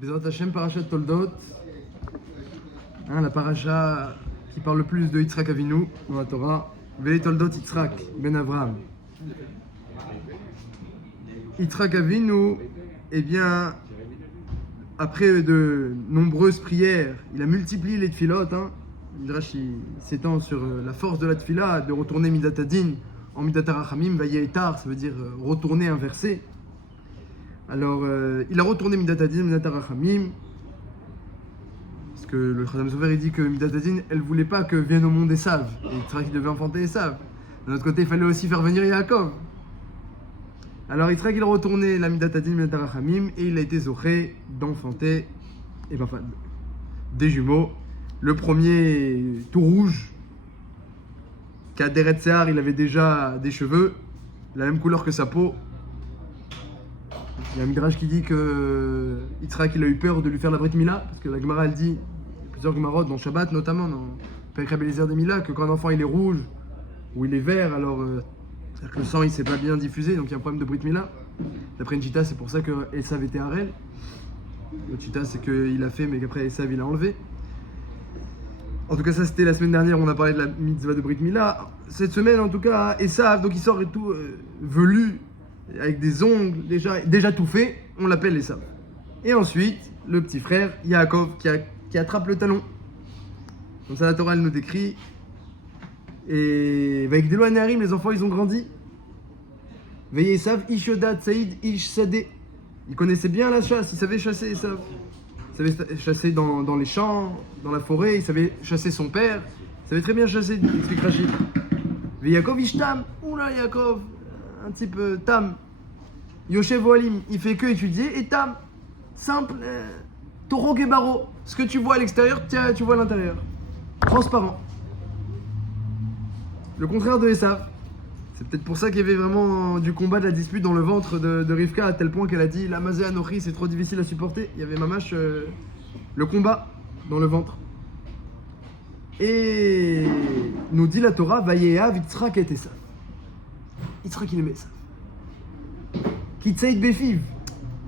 Bezrat Hashem, Parashat Toldot, la paracha qui parle le plus de Yitzhak Avinu dans la Torah. Vele Toldot Yitzhak ben Avraham. Yitzhak Avinu, eh bien, après de nombreuses prières, il a multiplié les tfilotes. Midrash s'étend sur la force de la tfila, de retourner Midat Hadin en Midat HaRachamim, Vayetar, ça veut dire retourner, inverser. Alors, il a retourné Midat Hadin, Midat HaRachamim, parce que le Chazam Sofer il dit que Midat Hadin, elle voulait pas que vienne au monde Esav, et c'est vrai qu'il devait enfanter Esav. De l'autre côté, il fallait aussi faire venir Yaakov. Alors, Yitzhak, il a retourné la Midat Hadin, Midat HaRachamim, et il a été zoché d'enfanter, des jumeaux. Le premier, tout rouge, qu'à Deret Sehar, il avait déjà des cheveux, la même couleur que sa peau. Il y a un midrash qui dit que Yitzhak, il a eu peur de lui faire la Brit Mila, parce que la Gemara, elle dit, plusieurs Gemarot, dans Shabbat notamment, dans Perek Abeliezer de Mila, que quand un enfant il est rouge ou il est vert, alors c'est-à-dire que le sang il s'est pas bien diffusé, donc il y a un problème de Brit Mila. D'après une chita, c'est pour ça que Esav était Harel. L'autre chita, c'est qu'il a fait, mais qu'après Esav il a enlevé. En tout cas, ça c'était la semaine dernière, on a parlé de la mitzvah de Brit Mila. Cette semaine, en tout cas, Esav, donc il sort et tout velu, avec des ongles, déjà tout fait, on l'appelle Esav. Et ensuite, le petit frère, Yaakov, qui attrape le talon. Comme ça, la Torah, elle nous décrit. Et avec des lois Neharim, les enfants, ils ont grandi. Veillez Esav, Ishodat, Saïd, Ish Sadeh. Il connaissait bien la chasse, il savait chasser Esav. Il savait chasser dans les champs, dans la forêt, il savait chasser son père. Il savait très bien chasser, explique Rachid. Veillez Yaakov, Ishtam. Oula, Yaakov. Un type Tam. Yoshev Oalim, il fait que étudier. Et Tam, simple, Toro Gebaro. Ce que tu vois à l'extérieur, tu vois à l'intérieur. Transparent. Le contraire de Esav. C'est peut-être pour ça qu'il y avait vraiment du combat, de la dispute dans le ventre de Rivka, à tel point qu'elle a dit la Mazé Anochi, c'est trop difficile à supporter. Il y avait mamash le combat dans le ventre. Et nous dit la Torah, Vayeav Yitzhak et Esav. Yitzhak, il aimait Esav. Kitsaïd Befiv,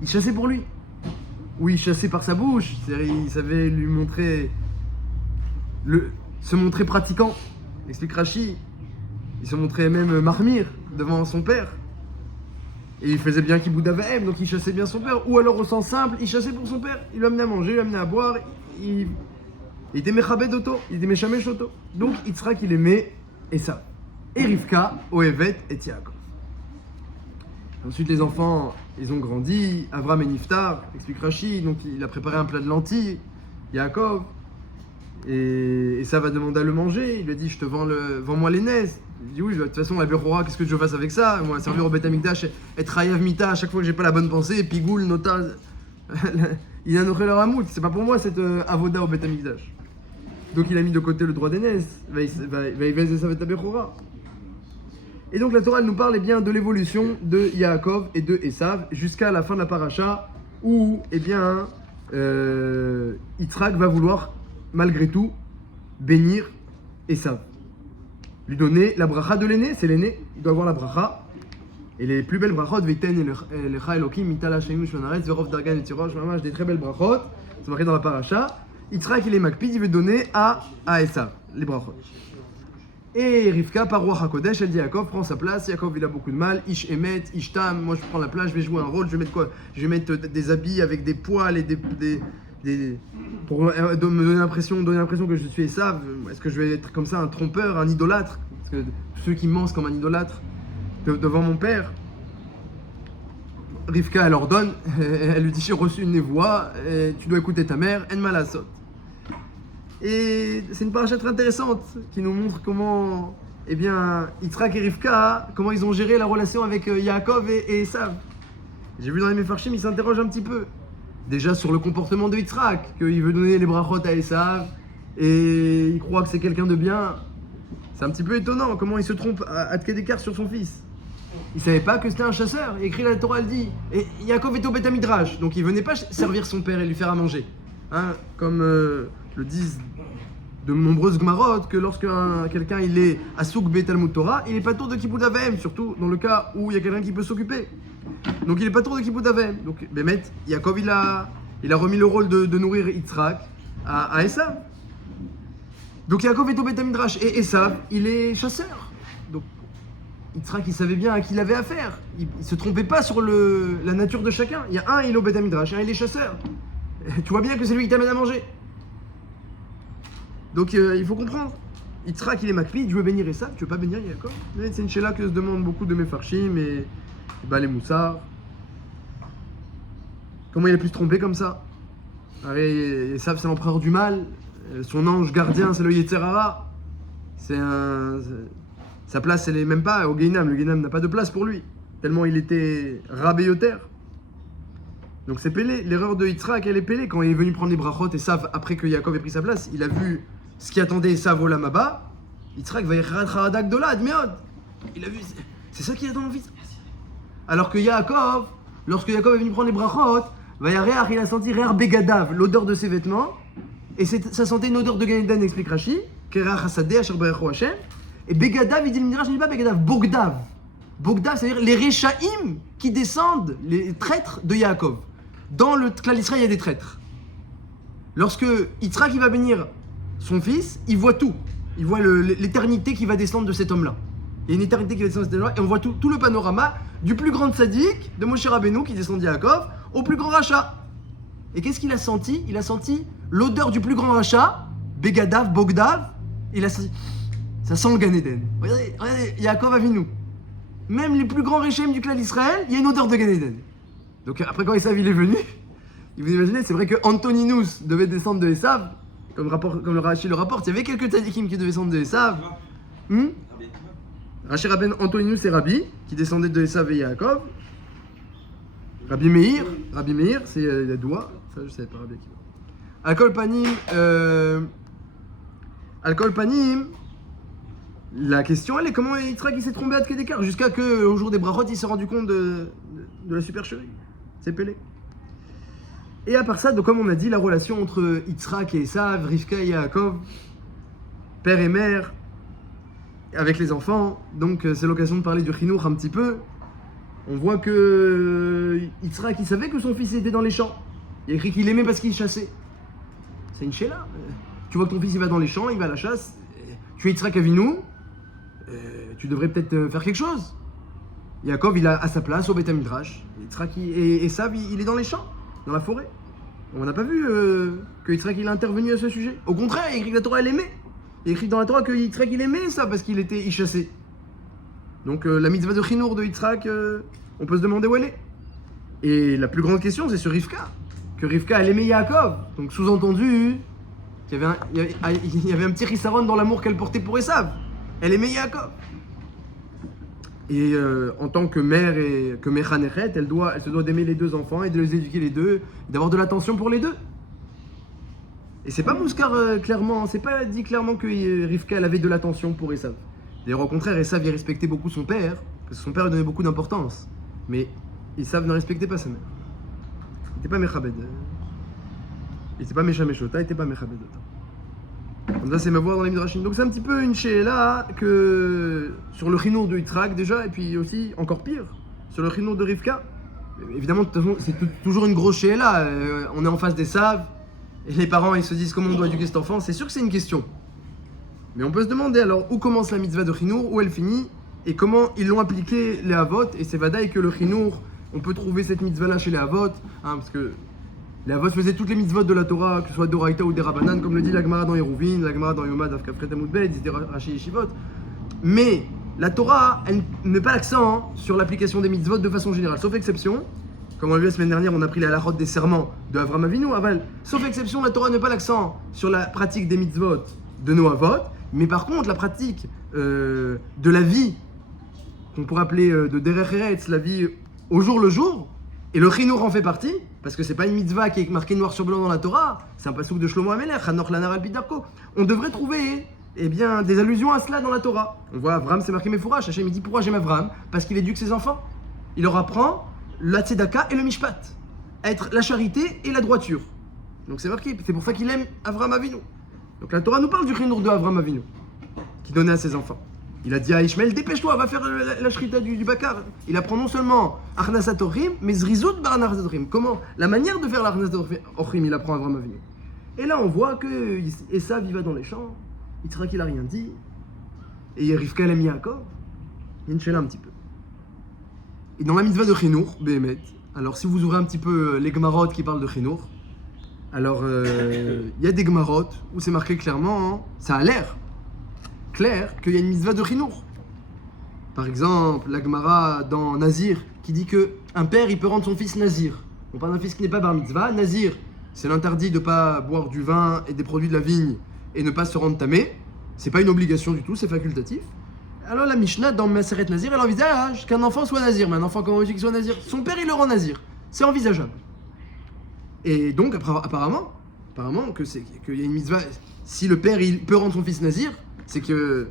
il chassait pour lui. Ou il chassait par sa bouche, c'est-à-dire il savait lui montrer, se montrer pratiquant. Explique Rashi, il se montrait même marmire devant son père. Et il faisait bien Kiboud Avahem, donc il chassait bien son père. Ou alors au sens simple, il chassait pour son père. Il lui amenait à manger, il lui amenait à boire. Il était Mechabed Oto, il était Meshamesh Oto. Donc Yitzhak, il aimait Esav. Et Rivka, Ohevet et Yaakov. Ensuite, les enfants, ils ont grandi. Avram et Niftar, explique Rashi, donc il a préparé un plat de lentilles, Yaakov. Et ça va demander à le manger. Il lui a dit, je te vends-moi les nez. Il dit, oui, de toute façon, la Berora, qu'est-ce que je fasse avec ça? On va servir au Beth Amikdash, être Hayav Mita à chaque fois que j'ai pas la bonne pensée, Pigoul, Nota, il a nourri leur amout. C'est pas pour moi cette Avoda au Beth Amikdash. Donc il a mis de côté le droit des nez. Va y ça va ta Berora. Et donc la Torah elle nous parle bien de l'évolution de Yaakov et de Esav jusqu'à la fin de la paracha où Yitzhak va vouloir malgré tout bénir Esav. Lui donner la bracha de l'aîné, c'est l'aîné, il doit avoir la bracha. Et les plus belles brachot, Veiten Elecha Elokim, Mitala Sheinu Shlonaretz, Verov Dargan et Tirosh, des très belles brachot, c'est marqué dans la paracha. Yitzhak il est makpid, il veut donner à Esav, les brachot. Et Rivka, par Ruach HaKodesh, elle dit Yaakov, prends sa place. Yaakov, il a beaucoup de mal. Ish Emet, Ish Tam, moi je prends la place, je vais jouer un rôle. Je vais mettre quoi? Je vais mettre des habits avec des poils et pour me donner l'impression que je suis Esav. Est-ce que je vais être comme ça, un trompeur, un idolâtre? Parce que ceux qui mentent comme un idolâtre devant mon père. Rivka, elle ordonne, elle lui dit j'ai reçu une névoie, tu dois écouter ta mère, En Malasot. Et c'est une paracha très intéressante qui nous montre comment, Yitzhak et Rivka, comment ils ont géré la relation avec Yaakov et Esav. J'ai vu dans les Mefarshim, ils s'interrogent un petit peu. Déjà sur le comportement de Yitzhak, qu'il veut donner les brachot à Esav, et il croit que c'est quelqu'un de bien. C'est un petit peu étonnant comment il se trompe à d'écart sur son fils. Il savait pas que c'était un chasseur. Il écrit la Torah, elle dit. Et Yaakov était au Beth Midrash, donc il venait pas servir son père et lui faire à manger. Comme le disent de nombreuses Gemarot, que lorsque quelqu'un il est à Souk Bet Talmud Torah, il est pas tour de Kibbutz Avem, surtout dans le cas où il y a quelqu'un qui peut s'occuper. Donc il est pas tour de Kibbutz Avem. Donc Bémet, Yaakov Il a remis le rôle de nourrir Yitzhak à Esav. Donc Yaakov est au Beth Midrash et Esav, il est chasseur. Donc Yitzhak, il savait bien à qui il avait affaire. Il ne se trompait pas sur la nature de chacun. Il y a un, il est au Beth Midrash, un, il est chasseur. Tu vois bien que c'est lui qui t'amène à manger. Donc il faut comprendre. Yitzhak, il est makpid, je veux bénir Esav, tu veux pas bénir Yaakov? C'est une chéla que se demandent beaucoup de mes farshim et les moussards. Comment il a pu se tromper comme ça? Esav, c'est l'empereur du mal. Son ange gardien, c'est le Yetzer Hara. Sa place, elle est même pas au Guéinam. Le Guéinam n'a pas de place pour lui. Tellement il était rabéoter. Donc c'est Pélé. L'erreur de Yitzhak, elle est Pélé. Quand il est venu prendre les brachot, Esav, après que Yaakov ait pris sa place, il a vu ce qui attendait Esav au Lamaba. Yitzhak va y Haradak Dola, Admeod. Il a vu, c'est ça qui attend mon fils. Alors que Yaakov, lorsque Yaakov est venu prendre les brachot, il a senti Réar Begadav, l'odeur de ses vêtements. Et ça sentait une odeur de Gan Eden, explique Rashi. Kerach Hasadeh, Asher Berecho Hashem. Et Begadav, il dit le Midrash, il dit pas Begadav, Bogdav. Bogdav, c'est-à-dire les Réchaïm qui descendent, les traîtres de Yaakov. Dans le clan d'Israël, il y a des traîtres. Lorsque Yitzhak il va bénir son fils, il voit tout. Il voit l'éternité qui va descendre de cet homme-là. Il y a une éternité qui va descendre de cet homme-là, et on voit tout le panorama du plus grand tzaddik de Moshe Rabbeinu qui descend de Yaakov au plus grand rachat. Et qu'est-ce qu'il a senti? Il a senti l'odeur du plus grand rachat, Begadav, Bogdav. Il a senti, ça sent le Gan Eden. Regardez, Yaakov Avinu. Même les plus grands réchaim du clan d'Israël, il y a une odeur de Gan Eden. Donc après quand Esav il est venu, vous imaginez, c'est vrai que Antoninus devait descendre de Esav, comme le Rashi le rapporte, il y avait quelques tzadikim qui devaient descendre de Esav. Rashi rappelle Antoninus et Rabbi, qui descendaient de Esav et Yaakov. Rabbi Meir, c'est la doigt, ça je savais pas Rabbi qui. Alcool Panim, la question elle est comment Yitzhak il s'est trompé à Tkedekar jusqu'à qu'au jour des brachot il s'est rendu compte de la supercherie. C'est Pélé. Et à part ça, donc comme on a dit, la relation entre Yitzhak et Esav, Rivka et Yaakov, père et mère, avec les enfants, donc c'est l'occasion de parler du chinour un petit peu. On voit que Yitzhak il savait que son fils était dans les champs. Il a écrit qu'il aimait parce qu'il chassait. C'est une chéla. Tu vois que ton fils il va dans les champs, il va à la chasse. Tu es Yitzhak Avinu, tu devrais peut-être faire quelque chose. Yaakov il a à sa place au Beth Midrash. Et Esav il est dans les champs, dans la forêt. On n'a pas vu que Yitzhak il a intervenu à ce sujet. Au contraire, il écrit que la Torah elle aimait. Il écrit dans la Torah que Yitzhak il aimait ça parce qu'il chassait. Donc la mitzvah de Chinour de Yitzhak, on peut se demander où elle est. Et la plus grande question c'est sur Rivka. Que Rivka elle aimait Yaakov. Donc sous-entendu qu'il y avait un petit rissaron dans l'amour qu'elle portait pour Esav. Elle aimait Yaakov. Et en tant que mère et que Mechanechet, elle se doit d'aimer les deux enfants et de les éduquer les deux, d'avoir de l'attention pour les deux. Et c'est pas Mouskar clairement, c'est pas dit clairement que Rivka elle avait de l'attention pour Esav. D'ailleurs au contraire, Esav il respectait beaucoup son père, parce que son père lui donnait beaucoup d'importance. Mais Esav ne respectait pas sa mère. Il n'était pas Mechabed. Il n'était pas Meshameshota, il n'était pas Mechabed. Comme ça, c'est ma voix dans les Midrashim. Donc c'est un petit peu une shéla que sur le chinour de Yitzhak déjà, et puis aussi, encore pire, sur le chinour de Rivka. Évidemment, de toute façon, c'est toujours une grosse shéla. On est en face d'Esav, et les parents ils se disent comment on doit éduquer cet enfant. C'est sûr que c'est une question. Mais on peut se demander alors où commence la mitzvah de chinour, où elle finit, et comment ils l'ont appliqué les Havot. Et c'est vadaï que le chinour, on peut trouver cette mitzvah là chez les Havot, parce que les Havot faisaient toutes les mitzvot de la Torah, que ce soit d'Oraïta ou des Rabbanan, comme le dit la Gemara dans Eruvin, la Gemara dans Yomad, Avkafret Amudbet, des Rashi Yeshivot. Mais la Torah, elle ne met pas l'accent sur l'application des mitzvot de façon générale, sauf exception. Comme on l'a vu la semaine dernière, on a pris la halachot des serments de Avram Avinu, Aval. Sauf exception, la Torah ne met pas l'accent sur la pratique des mitzvot de nos Havot, mais par contre, la pratique de la vie, qu'on pourrait appeler de Derech Eretz, la vie au jour le jour, et le chinour en fait partie, parce que c'est pas une mitzvah qui est marquée noir sur blanc dans la Torah, c'est un passouk de Shlomo Amelech, Hanoch Lanar al Pidarko. On devrait trouver des allusions à cela dans la Torah. On voit Avram, c'est marqué Mefourash. Hachem il dit pourquoi j'aime Avram? Parce qu'il éduque ses enfants. Il leur apprend la tzedaka et le mishpat, être la charité et la droiture. Donc c'est marqué, c'est pour ça qu'il aime Avram Avinu. Donc la Torah nous parle du chinour de Avram Avinu, qui donnait à ses enfants. Il a dit à Ishmael, dépêche-toi, va faire la shrita du bakar. Il apprend non seulement Arnasat Ochim, mais Zrizout Barnasat Ochim. Comment? La manière de faire l'Arnasat Ochim, il apprend à Avraham Avinu. Et là, on voit que Esav, il va dans les champs, Yitzhak, il a rien dit, et Rivka, elle a mis un corps. Il y a une chéla un petit peu. Et dans la mitzvah de Chinour, Béhémet, alors si vous ouvrez un petit peu les Gemarot qui parlent de Chinour, alors il y a des Gemarot où c'est marqué clairement, hein, ça a l'air clair qu'il y a une mitzvah de Chinour. Par exemple, la Gemara dans Nazir qui dit que un père il peut rendre son fils Nazir. On parle d'un fils qui n'est pas bar mitzvah. Nazir, c'est l'interdit de ne pas boire du vin et des produits de la vigne et ne pas se rendre tamé. C'est pas une obligation du tout, c'est facultatif. Alors la Mishnah dans Maseret Nazir, elle envisage qu'un enfant soit Nazir. Mais un enfant, comment veut-il qu'il soit Nazir? Son père il le rend Nazir. C'est envisageable. Et donc apparemment qu'il y a une mitzvah. Si le père il peut rendre son fils Nazir, c'est que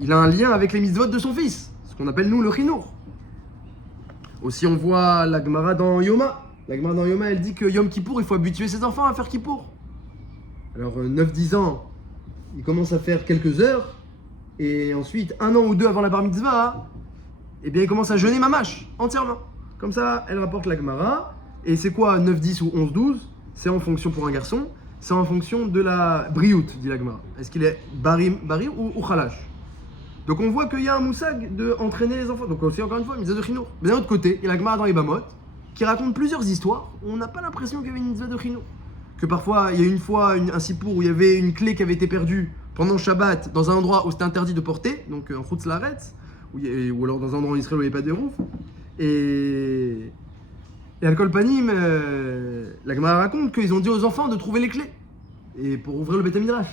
il a un lien avec les mitzvot de son fils, ce qu'on appelle nous le chinour. Aussi on voit la Gemara dans Yoma. La Gemara dans Yoma elle dit que Yom Kippour, il faut habituer ses enfants à faire Kippour. Alors 9-10 ans, il commence à faire quelques heures, et ensuite 1 an ou 2 avant la bar mitzvah, eh bien il commence à jeûner mamash, entièrement. Comme ça, elle rapporte la Gemara. Et c'est quoi 9-10 ou 11-12? C'est en fonction pour un garçon. C'est en fonction de la briout, dit la Gemara. Est-ce qu'il est barim ou khalash? Donc on voit qu'il y a un moussag de entraîner les enfants. Donc aussi, encore une fois, mitzvah de chinour. Mais d'un autre côté, il y a la Gemara dans les Bamot qui raconte plusieurs histoires où on n'a pas l'impression qu'il y avait une mitzvah de chinour. Que parfois, il y a une fois un sipour où il y avait une clé qui avait été perdue pendant Shabbat dans un endroit où c'était interdit de porter, donc en Chutz Laaretz, ou alors dans un endroit en Israël où il n'y avait pas de rouf. Et Al-Kol Panim, la Gemara raconte qu'ils ont dit aux enfants de trouver les clés et pour ouvrir le Beth Midrash.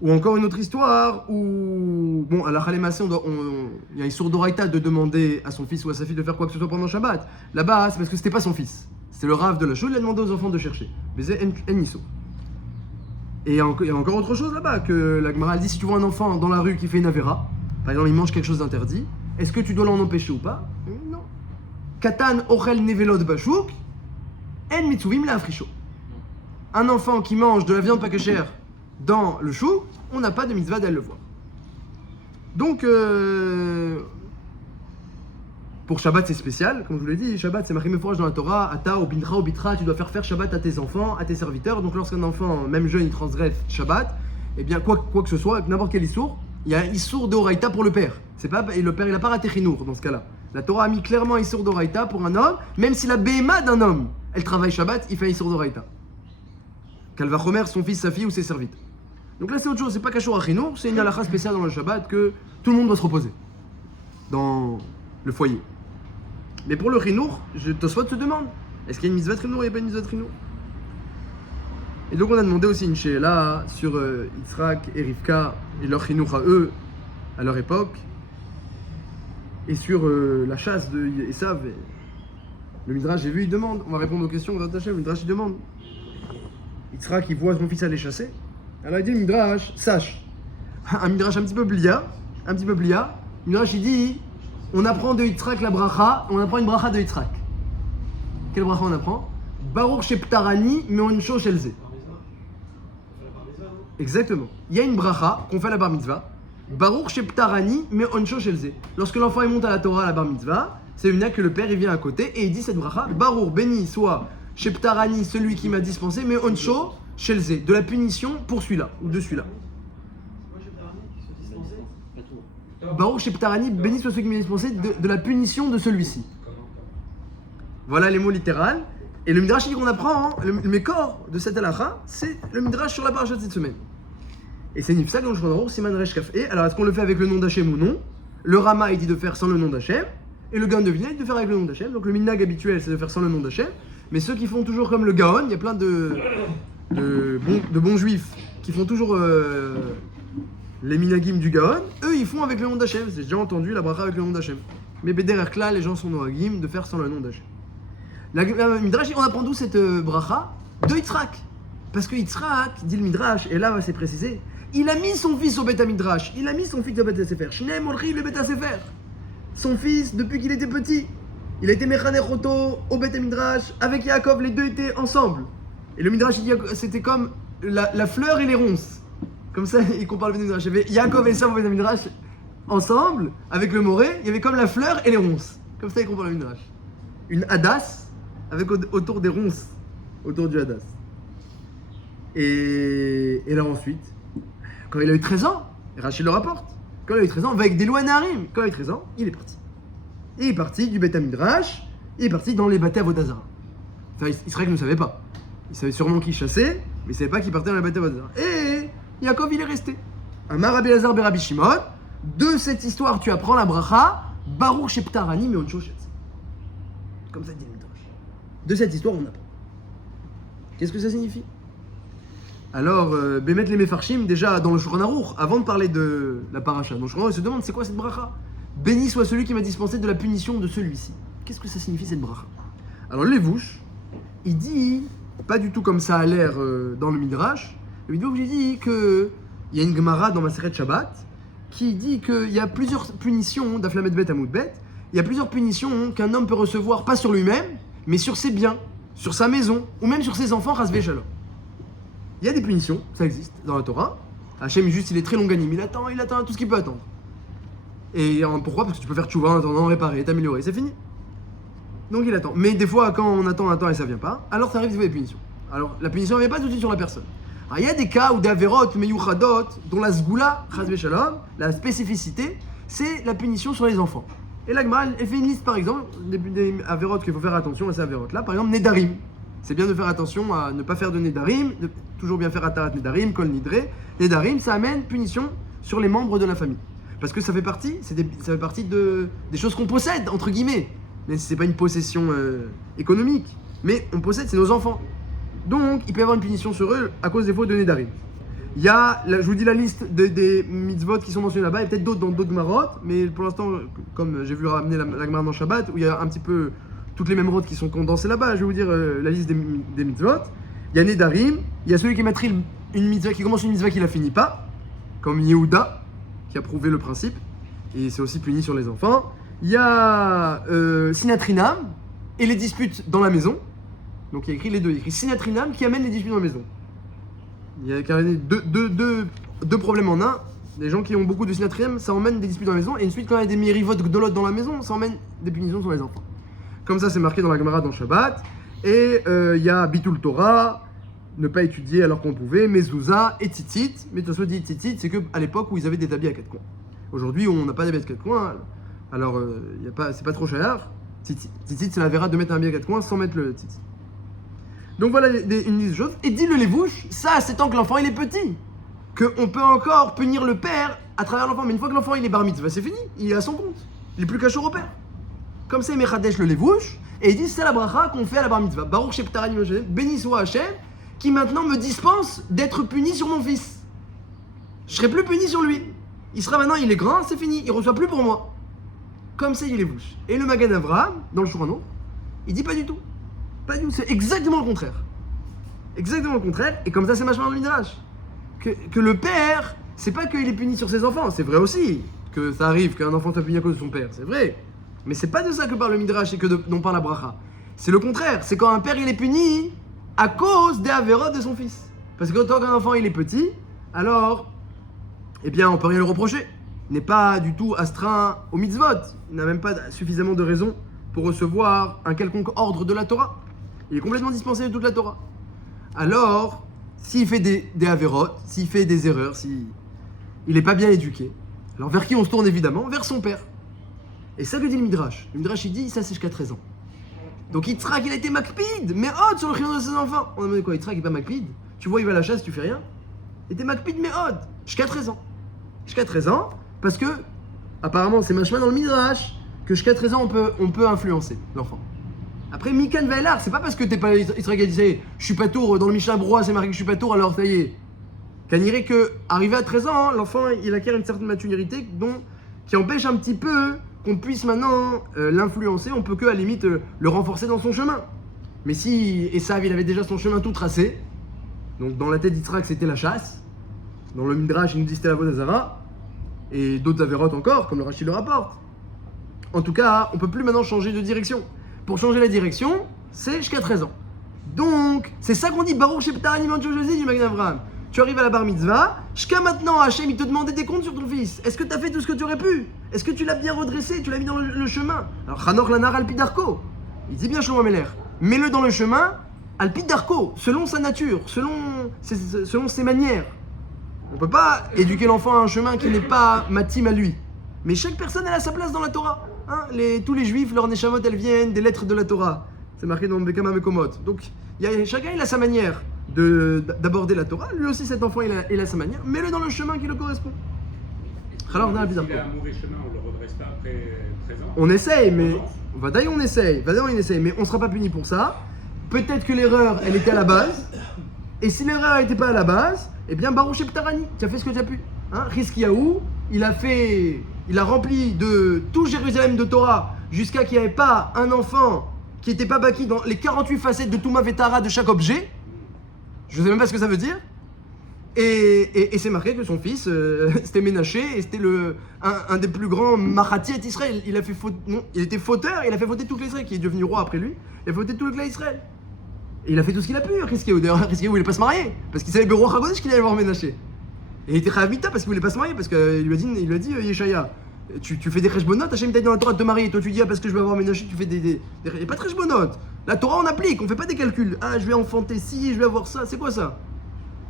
Ou encore une autre histoire où, bon, à la Khalémassé, il y a une sourde d'Oraïta de demander à son fils ou à sa fille de faire quoi que ce soit pendant Shabbat. Là-bas, c'est parce que c'était pas son fils. C'était le Rav de la chose, il a demandé aux enfants de chercher. Mais c'est Enisso. Et il y a encore autre chose là-bas, que la Gemara dit si tu vois un enfant dans la rue qui fait une avéra, par exemple il mange quelque chose d'interdit, est-ce que tu dois l'en empêcher ou pas? Non. Katan ochel nevelot bashouk, en mitzuvim la afrisho. Un enfant qui mange de la viande pas kosher dans le chou, on n'a pas de mitzvah d'aller le voir. Donc, pour Shabbat c'est spécial, comme je vous l'ai dit, Shabbat c'est marqué meforach dans la Torah, ata ou bintra ou bitra, tu dois faire Shabbat à tes enfants, à tes serviteurs. Donc lorsqu'un enfant, même jeune, il transgresse Shabbat, eh bien quoi que ce soit, avec n'importe quel issour, il y a un issour d'oraïta pour le père. Et le père il n'a pas raté chinour dans ce cas-là. La Torah a mis clairement un issour d'oraïta pour un homme, même si la béhéma d'un homme, elle travaille Shabbat, il fait un issour d'oraïta. Qu'elle va remettre son fils, sa fille ou ses serviteurs. Donc là c'est autre chose, c'est pas cachot à chinour, c'est une halakha spéciale dans le Shabbat que tout le monde doit se reposer dans le foyer. Mais pour le chinour, Tosfot se demande, est-ce qu'il y a une mitzvah de chinour ou il n'y a pas une mitzvah de chinour? Et donc on a demandé aussi une she'ela sur Yitzhak et Rivka et leur chinour à eux, à leur époque, et sur la chasse de Esav. Le Midrash, j'ai vu, il demande, on va répondre aux questions dans le Midrash, il demande. Yitzhak, il voit son fils aller chasser. Alors il dit le Midrash, sache, un Midrash un petit peu blia, le Midrash il dit, on apprend de Yitzhak la bracha, on apprend une bracha de Yitzhak. Quelle bracha on apprend? Baruch sheptarani meonsho shelze. Exactement. Il y a une bracha qu'on fait à la bar mitzvah. Baruch sheptarani meonsho shelze. Lorsque l'enfant il monte à la Torah à la bar mitzvah, c'est une que le père il vient à côté et il dit cette bracha. Baruch béni soit sheptarani, celui qui m'a dispensé, meonsho shelze, de la punition pour celui-là ou de celui-là. Baruch sheptarani, béni soit celui qui m'a dispensé de la punition de celui-ci. Voilà les mots littéraux. Et le midrash qu'on apprend, hein, le mécor de cette halakha, c'est le midrash sur la paracha de cette semaine. Et c'est Nifsag dans le Shulchan Aruch, Siman Resh Kaf E. Alors est-ce qu'on le fait avec le nom d'Hachem ou non? Le Rama il dit de faire sans le nom d'Hachem, et le Gaon de Vilna il dit de faire avec le nom d'Hachem. Donc le minhag habituel c'est de faire sans le nom d'Hachem. Mais ceux qui font toujours comme le Gaon, il y a plein de bons juifs qui font toujours les minagim du Gaon, eux ils font avec le nom d'Hachem. J'ai déjà entendu la bracha avec le nom d'Hachem. Mais Beder Kla, les gens sont noagim de faire sans le nom d'Hachem. La Midrash, on apprend d'où cette bracha? De Yitzhak. Parce que Yitzhak, dit le Midrash, et là c'est précisé, il a mis son fils au Beth Midrash, il a mis son fils au Beth Sefer. Shneim olchi le Beth Sefer. Son fils, depuis qu'il était petit, il a été Mechaner Oto au Beth Midrash, avec Yaakov, les deux étaient ensemble. Et le Midrash, il dit c'était comme la fleur et les ronces. Comme ça, il compare le Beth Midrash. Il y avait Yaakov et Esav au Beth Midrash ensemble, avec le moré, il y avait comme la fleur et les ronces. Comme ça, il compare le Midrash. Une hadas avec autour des ronces, autour du hadas. Et là ensuite, quand il a eu 13 ans, Rachid le rapporte, quand il a eu 13 ans, va avec des lois Naharim. Quand il a eu 13 ans, il est parti. Il est parti du Beth Midrash, il est parti dans les Bate Avodazara. Enfin, Israël ne savait pas. Il savait sûrement qu'il chassait, mais il ne savait pas qu'il partait dans les Bate Avodazara. Et Yaakov, il est resté. Amar Rabbi Elazar Rabbi Shimon, de cette histoire, tu apprends la bracha, Baruch Sheptarani Meonchoshet. Comme ça dit le Midrash. De cette histoire, on apprend. Qu'est-ce que ça signifie? Alors, Bémet les Mefarshim, déjà dans le Shulchan Aruch, avant de parler de la paracha, dans le Shulchan Aruch, il se demande c'est quoi cette bracha? Béni soit celui qui m'a dispensé de la punition de celui-ci. Qu'est-ce que ça signifie cette bracha? Alors, le Levouche, il dit, pas du tout comme ça a l'air dans le Midrash, le Midrash dit qu'il y a une Gemara dans Maseret Shabbat qui dit qu'il y a plusieurs punitions d'Aflamet Bet Amoud Bet, il y a plusieurs punitions qu'un homme peut recevoir, pas sur lui-même, mais sur ses biens, sur sa maison, ou même sur ses enfants, Rasvé Shalom. Il y a des punitions, ça existe dans la Torah. Hachem, juste, il est très longanime, il attend tout ce qu'il peut attendre. Et pourquoi? Parce que tu peux faire tchouva en attendant, réparer, t'améliorer, c'est fini. Donc il attend. Mais des fois, quand on attend un temps et ça vient pas, alors ça arrive des fois des punitions. Alors la punition ne vient pas tout de suite sur la personne. Alors il y a des cas où d'averot, meyuchadot, dont la sgoula, chas shalom, la spécificité, c'est la punition sur les enfants. Et la Gemara, elle fait une liste par exemple, des averot qu'il faut faire attention à ces averot là. Par exemple, nedarim. C'est bien de faire attention à ne pas faire de nedarim, de toujours bien faire atarat nedarim, kol nidre. Nedarim, ça amène punition sur les membres de la famille. Parce que ça fait partie, des choses qu'on possède, entre guillemets. Mais c'est pas une possession économique. Mais on possède, c'est nos enfants. Donc, il peut y avoir une punition sur eux à cause des fautes de nedarim. Il y a, je vous dis la liste des mitzvot qui sont mentionnés là-bas, il y a peut-être d'autres dans d'autres Gemarot, mais pour l'instant, comme j'ai vu ramener la Gemara dans Shabbat, où il y a un petit peu toutes les mêmes rotes qui sont condensées là-bas, je vais vous dire la liste des mitzvot. Il y a nedarim, il y a celui qui maîtrise une mitzvah, qui commence une mitzvah qui la finit pas, comme Yehuda, qui a prouvé le principe, et c'est aussi puni sur les enfants. Il y a Sinatrinam, et les disputes dans la maison. Donc il y a écrit les deux, il y a écrit Sinatrinam qui amène les disputes dans la maison. Il y a carrément deux problèmes en un. Les gens qui ont beaucoup de Sinatrinam, ça emmène des disputes dans la maison, et ensuite quand il y a des mérivot gdolot dans la maison, ça emmène des punitions sur les enfants. Comme ça c'est marqué dans la Gemara dans Shabbat. Et il y a Bitul Torah, ne pas étudier alors qu'on pouvait, Mezouza et Tzitzit. Mais Tosfot dit Tzitzit, c'est qu'à l'époque où ils avaient des tabis à 4 coins. Aujourd'hui, on n'a pas d'habits à 4 coins, alors c'est pas trop cher. Tzitzit, c'est la vera de mettre un habit à 4 coins sans mettre le tzitzit. Donc voilà une liste de choses. Et dit le Levouche, ça c'est tant que l'enfant il est petit. Qu'on peut encore punir le père à travers l'enfant. Mais une fois que l'enfant il est bar mitzvah, c'est fini, il est à son compte. Il est plus qu'à chaud au père. Comme c'est Mechadesh le Levouche, et il dit c'est la bracha qu'on fait à la bar mitzvah. Baruch Sheptarani Meonchoshet, béni soit Hachem, qui maintenant me dispense d'être puni sur mon fils. Je serai plus puni sur lui. Il sera maintenant, il est grand, c'est fini, il reçoit plus pour moi. Comme ça, il est bouche. Et le Magen Avraham, dans le Shulchan Aruch, il dit pas du tout. Pas du tout, c'est exactement le contraire. Exactement le contraire, et comme ça, c'est machement dans le Midrash. Que le père, c'est pas qu'il est puni sur ses enfants, c'est vrai aussi que ça arrive qu'un enfant soit puni à cause de son père, c'est vrai. Mais c'est pas de ça que parle le Midrash et dont parle la bracha. C'est le contraire, c'est quand un père il est puni à cause des avérots de son fils. Parce que tant qu'un enfant il est petit, alors, eh bien on peut rien le reprocher. Il n'est pas du tout astreint au mitzvot. Il n'a même pas suffisamment de raisons pour recevoir un quelconque ordre de la Torah. Il est complètement dispensé de toute la Torah. Alors, s'il fait des avérots, s'il fait des erreurs, s'il n'est pas bien éduqué, alors vers qui on se tourne évidemment? Vers son père. Et ça que dit le Midrash. Le Midrash il dit, ça c'est jusqu'à 13 ans. Donc Yitzhak il a été makpid, mais hot sur le chinois de ses enfants. On a demandé quoi, Yitzhak il est pas makpid? Tu vois il va à la chasse, tu fais rien. Il était makpid mais hot, jusqu'à 13 ans. Jusqu'à 13 ans, parce que apparemment c'est machma dans le Midrash, que jusqu'à 13 ans on peut influencer l'enfant. Après Mikan Vaelar, c'est pas parce que t'es pas Yitzhak qui a dit je suis pas tour, dans le Mishnah Broa c'est marqué que je suis pas tour, alors ça y est. Qu'anirait que, arrivé à 13 ans, l'enfant il acquiert une certaine maturité qui empêche un petit peu qu'on puisse maintenant l'influencer, on peut que à la limite le renforcer dans son chemin. Mais si Esav il avait déjà son chemin tout tracé, donc dans la tête d'Yitzhak c'était la chasse, dans le Midrash il nous dit c'était la Vodazara, et d'autres avérotes encore, comme le Rashi le rapporte. En tout cas, on peut plus maintenant changer de direction. Pour changer la direction, c'est jusqu'à 13 ans. Donc, c'est ça qu'on dit Baruch Sheptarani Meonchoshet du Magen Avraham. tu arrives à la bar mitzvah, jusqu'à maintenant, Hachem, il te demandait des comptes sur ton fils. Est-ce que tu as fait tout ce que tu aurais pu? Est-ce que tu l'as bien redressé? Tu l'as mis dans le chemin? Alors, Chanor Lanar Alpidarko, il dit bien Shlomo Ameler, mets-le dans le chemin, Alpidarko, selon sa nature, selon ses manières. On ne peut pas éduquer l'enfant à un chemin qui n'est pas matim à lui. Mais chaque personne, elle a sa place dans la Torah. Hein, tous les juifs, leurs neshamot, elles viennent des lettres de la Torah. C'est marqué dans Bekama Mekomot. Donc, chacun, il a sa manière d'aborder la Torah. Lui aussi, cet enfant, il a sa manière. Mets-le dans le chemin qui le correspond. Alors, on a un mauvais chemin, on le redresse pas après 13 ans. On essaye, mais... on essaye, mais on ne sera pas puni pour ça. Peut-être que l'erreur, elle était à la base. Et si l'erreur n'était pas à la base, eh bien, Baruch Sheptarani, tu as fait ce que tu as pu. Hein, Rizkiyahu, il a rempli de tout Jérusalem de Torah jusqu'à qu'il n'y avait pas un enfant qui n'était pas baki dans les 48 facettes de Touma Vetara de chaque objet. Je ne sais même pas ce que ça veut dire. Et c'est marqué que son fils, c'était Ménaché, et c'était un des plus grands Mahati d'Israël. Il était fauteur, il a fait fauter tout l'Israël, qui est devenu roi après lui. Il a fauté tout le clan Israël. Et il a fait tout ce qu'il a pu, Rizkiyahu. D'ailleurs, Rizkiyahu, il voulait pas se marier, parce qu'il savait Beruach HaKodesh qu'il allait voir Ménaché. Et il était Chayav Mita parce qu'il voulait pas se marier, parce qu'il lui a dit Yeshaya, tu fais des cheshbonot, Hachem t'a dit dans la Torah de te marier, toi tu dis parce que je vais avoir Ménaché, tu fais des... Il n'y a pas de cheshbonot. La Torah on applique, on fait pas des calculs. Ah, je vais enfanter ci, je vais avoir ça, c'est quoi ça?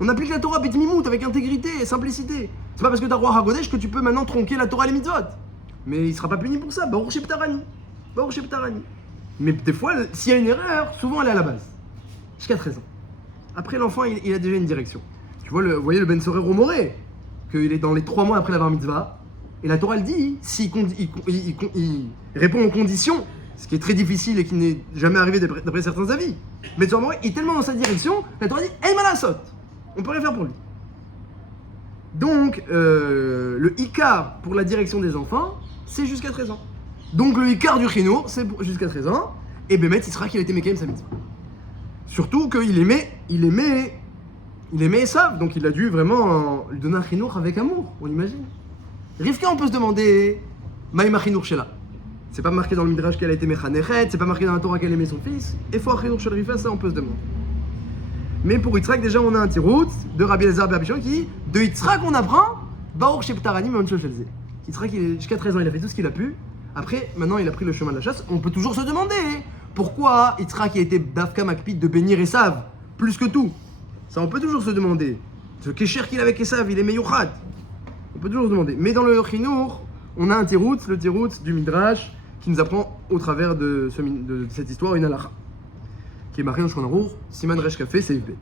On applique la Torah Betmimout avec intégrité et simplicité. C'est pas parce que t'as roi Hagodesh que tu peux maintenant tronquer la Torah et les mitzvot. Mais il sera pas puni pour ça, Baruch Sheptarani. Mais des fois, s'il y a une erreur, souvent elle est à la base. Jusqu'à 13 ans. Après l'enfant, il a déjà une direction. Vous voyez le Ben Sorero Moré, qu'il est dans les 3 mois après la bar mitzvah, et la Torah elle dit, s'il il répond aux conditions, ce qui est très difficile et qui n'est jamais arrivé d'après certains avis, Ben Sorero Moré est tellement dans sa direction, la Torah dit, El Malasot, on peut rien faire pour lui. Donc, le Ikar pour la direction des enfants, c'est jusqu'à 13 ans. Donc le Ikar du Chinour, c'est jusqu'à 13 ans, et Bémet, il sera qu'il était Mekem sa mitzvah. Surtout qu'il aimait Esav, donc il a dû vraiment lui donner un chinour avec amour, on imagine. Rivka, on peut se demander, Maïma chinour shela. C'est pas marqué dans le Midrash qu'elle a été mechanechet, c'est pas marqué dans la Torah qu'elle aimait son fils. Et faut un chinour shel Rivka, ça on peut se demander. Mais pour Yitzhak, déjà on a un tirout de Rabbi Elazar ben Abishon qui, de Yitzhak on apprend, Baruch Sheptarani Meoncho Shelze. Yitzhak, jusqu'à 13 ans, il a fait tout ce qu'il a pu. Après, maintenant il a pris le chemin de la chasse. On peut toujours se demander pourquoi Yitzhak a été Dafka Makpid de bénir Esav, plus que tout. Ça, on peut toujours se demander. Ce Kesher qu'il avait avec Esav, il est Meyouchad. On peut toujours se demander. Mais dans le Chinour, on a un tirout, le tirout du Midrash, qui nous apprend au travers de cette histoire une halakha, qui est marquée dans le Shulchan Aruch, Siman Resh Kafé, Seif Bet.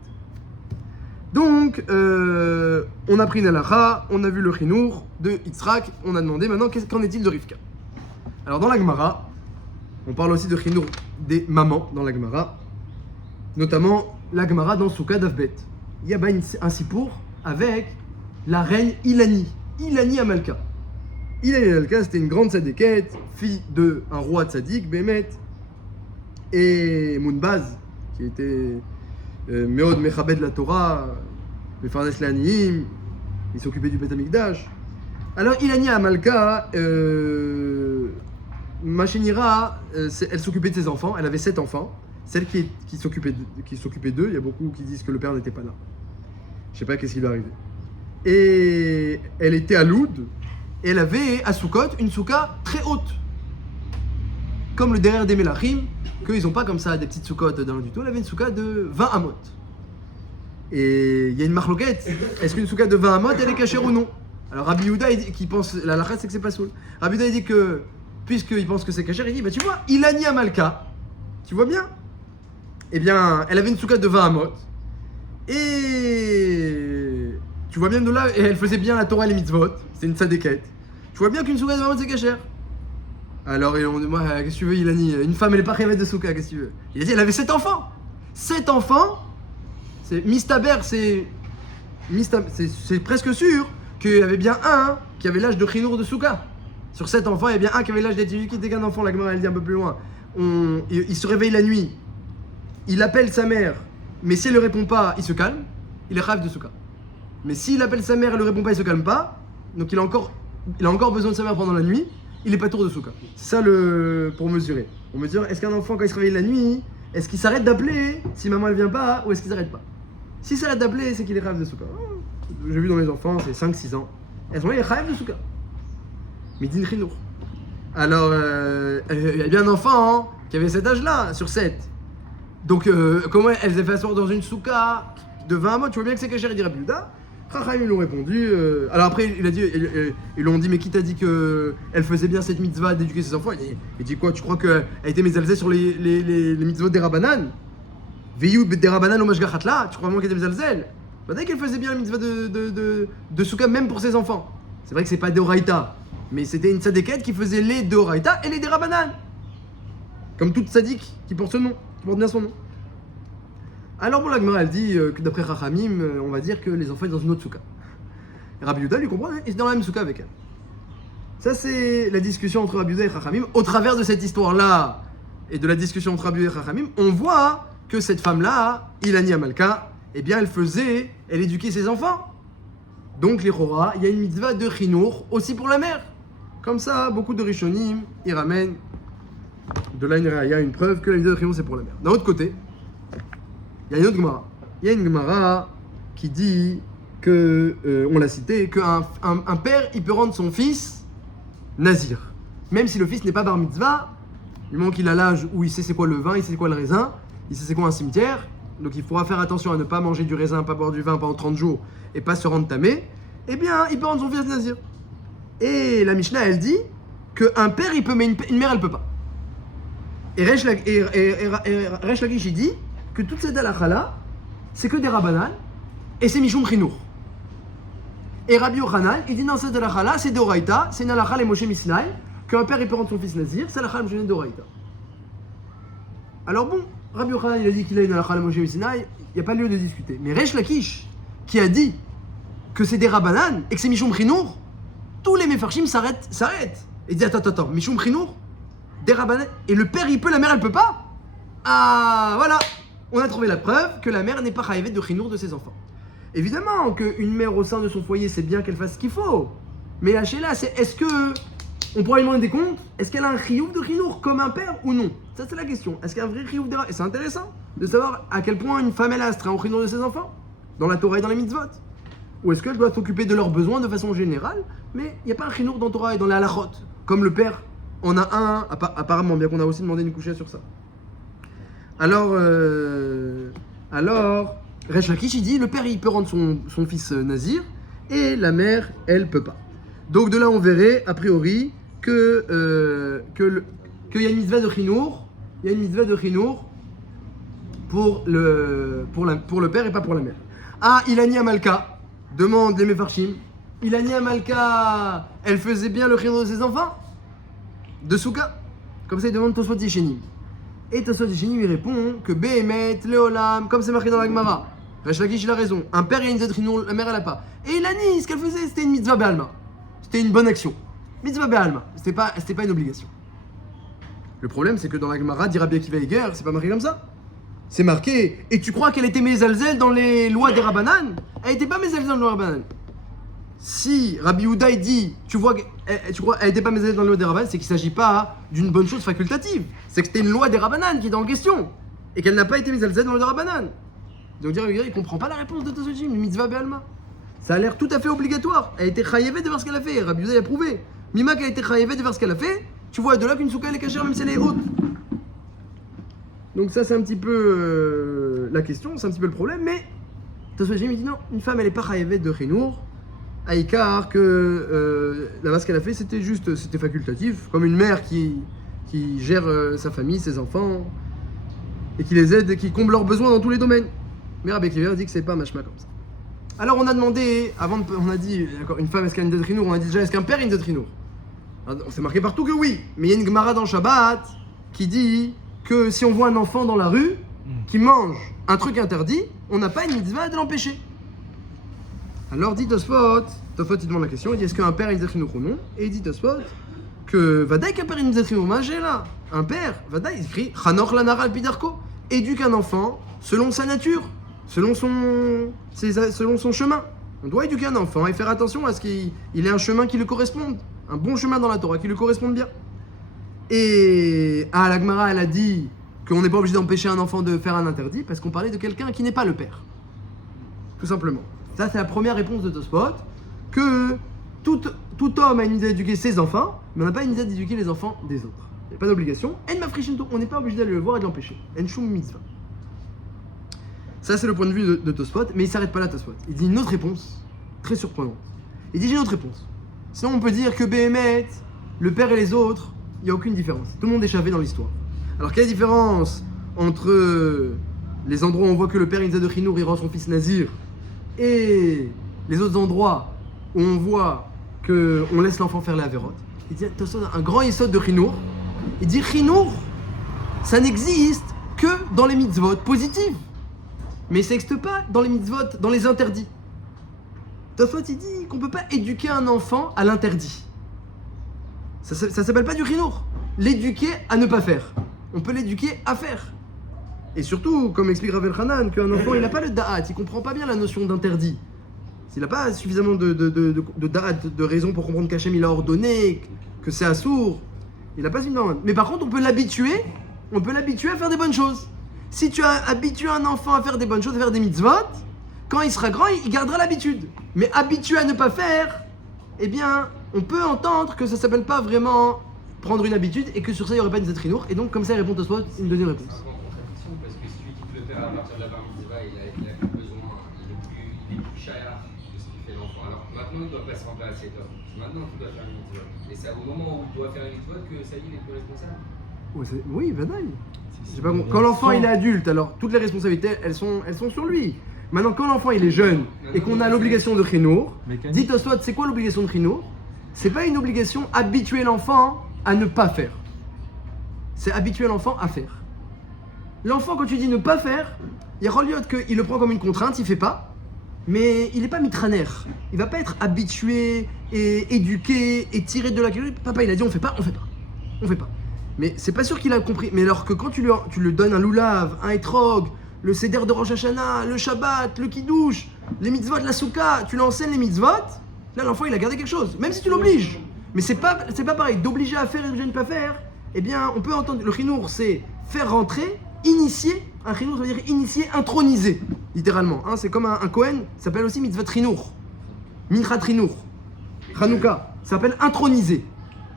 Donc, on a pris une halakha, on a vu le Chinour de Yitzhak, on a demandé maintenant qu'en est-il de Rivka. Alors, dans la Gemara, on parle aussi de Chinour des mamans dans la Gemara, notamment la Gemara dans Souka d'Avbet. Il y a un sipour avec la reine Ilani Amalka. Ilani Amalka, c'était une grande tzadékette, fille d'un roi tzaddik, Bémet, et Mounbaz, qui était Meod Mechabed la Torah, Mefarnes Laniim, il s'occupait du Beth Amikdash. Alors Ilani Amalka, Machinira, elle s'occupait de ses enfants, elle avait 7 enfants. Celle qui s'occupait d'eux, il y a beaucoup qui disent que le père n'était pas là. Je sais pas qu'est-ce qui lui est arrivé. Et elle était à Loud, et elle avait à Soukot une souka très haute. Comme le derrière des Melachim, qu'ils n'ont pas comme ça des petites soukottes dans le du tout, elle avait une souka de 20 amot. Et il y a une marloquette, est-ce qu'une souka de 20 amot, elle est cachée ou non? Alors Rabbi Yehuda, qui pense, la halakha c'est que c'est pas soul. Rabbi Yehuda, il dit que, puisqu'il pense que c'est caché, il dit, bah tu vois, Ilani Amalka, tu vois bien? Eh bien, elle avait une souka de 20 amot. Et tu vois bien de là, et elle faisait bien la Torah et les mitzvot. C'est une tzadékette. Tu vois bien qu'une souka de 20 amot, c'est cachère. Alors, moi, qu'est-ce que tu veux, Ilani? Une femme, elle est pas rêvée de souka, qu'est-ce que tu veux? Il a dit, elle avait 7 enfants. 7 enfants, c'est Mistaber, c'est presque sûr qu'il y avait bien un qui avait l'âge de Chinour de souka. Sur 7 enfants, il y a bien un qui avait l'âge d'être qui était qu'un enfant, la Gemara elle dit un peu plus loin. Il se réveille la nuit. Il appelle sa mère, mais si elle ne répond pas, il se calme, il est rêve de souka. Mais s'il appelle sa mère, elle ne répond pas, il ne se calme pas, donc il a encore besoin de sa mère pendant la nuit, il n'est pas tour de souka. C'est ça pour mesurer. On mesure, est-ce qu'un enfant, quand il se réveille la nuit, est-ce qu'il s'arrête d'appeler si maman elle vient pas, ou est-ce qu'il s'arrête pas? Si ça l'a d'appeler, c'est qu'il est chayav de souka. J'ai vu dans les enfants, c'est 5-6 ans. Elles sont là, il est chayav de souka. Midin chinour. Alors, il y a bien un enfant qui avait cet âge-là, sur 7. Donc, comment elle s'est fait asseoir dans une souka de 20 mots? Tu vois bien que c'est caché, il dirait Yehuda. Chacham, ils lui ont répondu. Alors après, ils lui ont dit, mais qui t'a dit qu'elle faisait bien cette mitzvah d'éduquer ses enfants? Il dit quoi? Tu crois qu'elle était mezalzeh sur les mitzvot des Rabbanan? Veyu des Rabbanan au Mashgachatla? Tu crois vraiment qu'elle était mezalzeh? Bah, dès qu'elle faisait bien la mitzvah de souka, même pour ses enfants. C'est vrai que c'est pas des Oraïta, mais c'était une tzadékette qui faisait les de Oraïta et les des Rabbanan. Comme toute tzaddik qui porte bien son nom. Alors bon, la Gemara, elle dit que d'après Chachamim, on va dire que les enfants sont dans une autre souka. Et Rabbi Yehuda lui comprend, ils sont dans la même souka avec elle. Ça, c'est la discussion entre Rabbi Yehuda et Chachamim. Au travers de cette histoire-là et de la discussion entre Rabbi Yehuda et Chachamim, on voit que cette femme-là, Ilani Amalka, eh bien, elle éduquait ses enfants. Donc, les Chora, il y a une mitzvah de chinour aussi pour la mère. Comme ça, beaucoup de Rishonim, ils ramènent de là, il y a une preuve que la mitzvah de chinour, c'est pour la mère. D'un autre côté, il y a une autre Gemara. Il y a une Gemara qui dit que, on l'a cité, qu'un père, il peut rendre son fils nazir. Même si le fils n'est pas bar mitzvah, du moment qu'il a l'âge où il sait c'est quoi le vin, il sait c'est quoi le raisin, il sait c'est quoi un cimetière, donc il faudra faire attention à ne pas manger du raisin, pas boire du vin pendant 30 jours et pas se rendre tamé, eh bien, il peut rendre son fils nazir. Et la Mishnah, elle dit qu'un père, il peut, mais une mère, elle peut pas. Et Resh Lakish, il dit que toute cette halakha-là, c'est que des Rabbanan, et c'est Mishum Chinour. Et Rabbi Yochanan, il dit dans cette halakha-là, c'est d'Oraïta, c'est une halakha les Moshe Misnaï, qu'un père il peut rendre son fils nazir, c'est halakha les Moshe d'Oraïta. Alors bon, Rabbi Yochanan, il a dit qu'il a une halakha les Moshe Misnaï, il n'y a pas lieu de discuter. Mais Resh Lakish, qui a dit que c'est des Rabbanan, et que c'est Mishum Chinour, tous les Mefarshim s'arrêtent. Et disent attends, Mishum Chinour, des Rabbanan, et le père il peut, la mère elle peut pas? Ah, voilà, on a trouvé la preuve que la mère n'est pas chayavet de chinour de ses enfants. Évidemment qu'une mère au sein de son foyer, c'est bien qu'elle fasse ce qu'il faut. Mais la chéla, c'est est-ce que on pourra lui demander des comptes? Est-ce qu'elle a un chiyuv de chinour comme un père ou non? Ça c'est la question. Est-ce qu'elle a un vrai chiyuv de... Et c'est intéressant de savoir à quel point une femme elle a astreint au chinour de ses enfants, dans la Torah et dans les mitzvot. Ou est-ce qu'elle doit s'occuper de leurs besoins de façon générale, mais il n'y a pas un chinour dans la Torah et dans les halachot, comme le père en a un, apparemment, bien qu'on a aussi demandé une couchée sur ça. Alors, Resh Lakish, il dit, le père, il peut rendre son fils nazir, et la mère, elle peut pas. Donc de là, on verrait, a priori, qu'il y a une mitzvah de chinour, pour le père et pas pour la mère. Ah, Ilani Amalka, demande les Mefarshim, Ilani Amalka, elle faisait bien le chinour de ses enfants? De Souka? Comme ça, il demande Tosfot Yeshenim. Et Tosfot Yeshenim, il répond que Behemet, Leolam, comme c'est marqué dans la Gemara. Resh Lakish, il a raison. Un père, il a une mitzvah de chinour, la mère, elle a pas. Et Ilani, ce qu'elle faisait, c'était une mitzvah be'alma. C'était une bonne action. Mitzvah be'alma. C'était pas une obligation. Le problème, c'est que dans la Gemara, dit Rabbi Akiva Eiger, c'est pas marqué comme ça. C'est marqué. Et tu crois qu'elle était mezalzel dans les lois des Rabbanan? Elle était pas mezalzel dans les lois des Rabbanan. Si Rabbi Yehuda dit, tu crois qu'elle était pas mezalzel dans les lois des Rabbanan, c'est qu'il s'agit pas d'une bonne chose facultative. C'est que c'était une loi des Rabbanan qui est en question. Et qu'elle n'a pas été mezalzel dans les lois des Rabbanan. Donc Rabbi Yehuda, il comprend pas la réponse de Tosfot Yeshenim, mitzvah be'alma. Ça a l'air tout à fait obligatoire. Elle a été chayavet de voir ce qu'elle a fait. Rabbi Yehuda a prouvé. Mima qui a été chayavet de voir ce qu'elle a fait. Tu vois de là qu'une souka elle est cachère même si elle est haute. Donc ça c'est un petit peu la question, c'est un petit peu le problème. Mais Tosfot Yeshenim dit non, une femme elle est pas chayavet de chinour. Aïkar que là-bas ce qu'elle a fait c'était facultatif. Comme une mère qui gère sa famille, ses enfants. Et qui les aide et qui comble leurs besoins dans tous les domaines. Mais Rabbi Akiva dit que c'est pas machma comme ça. Alors on a demandé, on a dit, une femme est-ce qu'elle a une dette chinour? On a dit déjà est-ce qu'un père a une dette chinour? C'est marqué partout que oui, mais il y a une Gemara dans Shabbat qui dit que si on voit un enfant dans la rue qui mange un truc interdit, on n'a pas une mitzvah de l'empêcher. Alors dit Tosfot il demande la question, il dit est-ce qu'un père a une dette chinour ou non? Et il dit Tosfot que Vadaï qu'un père a une dette chinour, j'ai là, un père, Vadaï, il écrit Chanor lanara al pidarko, éduque un enfant selon sa nature. Selon son chemin. On doit éduquer un enfant et faire attention à ce qu'il ait un chemin qui lui corresponde. Un bon chemin dans la Torah qui lui corresponde bien. Et la Gemara, elle a dit qu'on n'est pas obligé d'empêcher un enfant de faire un interdit parce qu'on parlait de quelqu'un qui n'est pas le père. tout simplement. Ça, c'est la première réponse de Tosfot, que tout homme a une idée d'éduquer ses enfants, mais on n'a pas une idée d'éduquer les enfants des autres. Il n'y a pas d'obligation. On n'est pas obligé d'aller le voir et de l'empêcher. En shum mitzvah. Ça, c'est le point de vue de Tosfot, mais il ne s'arrête pas là, Tosfot. Il dit une autre réponse, très surprenante. Il dit j'ai une autre réponse. Sinon, on peut dire que Béhémet, le père et les autres, il n'y a aucune différence. Tout le monde est chavé dans l'histoire. Alors, quelle est la différence entre les endroits où on voit que le père Inza de Chinour, il rend son fils Nazir, et les autres endroits où on voit qu'on laisse l'enfant faire les avérotes? Il dit un grand yesod de Chinour. Il dit Chinour, ça n'existe que dans les mitzvot positives. Mais ça n'existe pas dans les mitzvot, dans les interdits. Tosfot, il dit qu'on ne peut pas éduquer un enfant à l'interdit. Ça s'appelle pas du chinour. L'éduquer à ne pas faire. On peut l'éduquer à faire. Et surtout, comme explique Rav Elchanan, qu'un enfant, il n'a pas le da'at, il ne comprend pas bien la notion d'interdit. S'il n'a pas suffisamment de da'at, de raison pour comprendre qu'Hachem il a ordonné, que c'est assourd, il n'a pas une norme. Mais par contre, on peut l'habituer à faire des bonnes choses. Si tu as habitué un enfant à faire des bonnes choses, à faire des mitzvot, quand il sera grand, il gardera l'habitude. Mais habitué à ne pas faire, eh bien, on peut entendre que ça ne s'appelle pas vraiment prendre une habitude et que sur ça, il n'y aurait pas une zetrinour. Et donc, comme ça, il répond Tosfot une deuxième réponse. C'est un peu en contradiction parce que celui qui peut le faire à partir de la bar mitzvah, il a plus besoin, il est plus cher que ce qu'il fait l'enfant. Alors maintenant, il doit pas se remplacer toi. Maintenant, tu dois faire une mitzvah. Et c'est au moment où il doit faire une mitzvah que ça y est, il est plus responsable. Oui, Vadaï. Quand l'enfant il est adulte, alors toutes les responsabilités elles sont sur lui. Maintenant, quand l'enfant il est jeune et qu'on a l'obligation de chinour, dit Tosfot, c'est quoi l'obligation de chinour? C'est pas une obligation habituer l'enfant à ne pas faire. C'est habituer l'enfant à faire. L'enfant, quand tu dis ne pas faire, il y a Roliot qu'il le prend comme une contrainte, il fait pas, mais il n'est pas mitraner. Il va pas être habitué et éduqué et tiré de la culture. Papa il a dit on fait pas. Mais c'est pas sûr qu'il a compris. Mais alors que quand tu lui donnes un loulav, un etrog, le seder de Rosh Hashanah, le Shabbat, le Kiddush, les mitzvot, la Souka, tu lui enseignes les mitzvot, là l'enfant il a gardé quelque chose, même si tu l'obliges. Mais c'est pas pareil, d'obliger à faire et d'obliger à ne pas faire. Eh bien, on peut entendre, le chinour c'est faire rentrer, initier. Un chinour ça veut dire initier, introniser, littéralement. Hein, c'est comme un Kohen, ça s'appelle aussi mitzvot chinour. Minchat chinour. Hanouka, ça s'appelle introniser.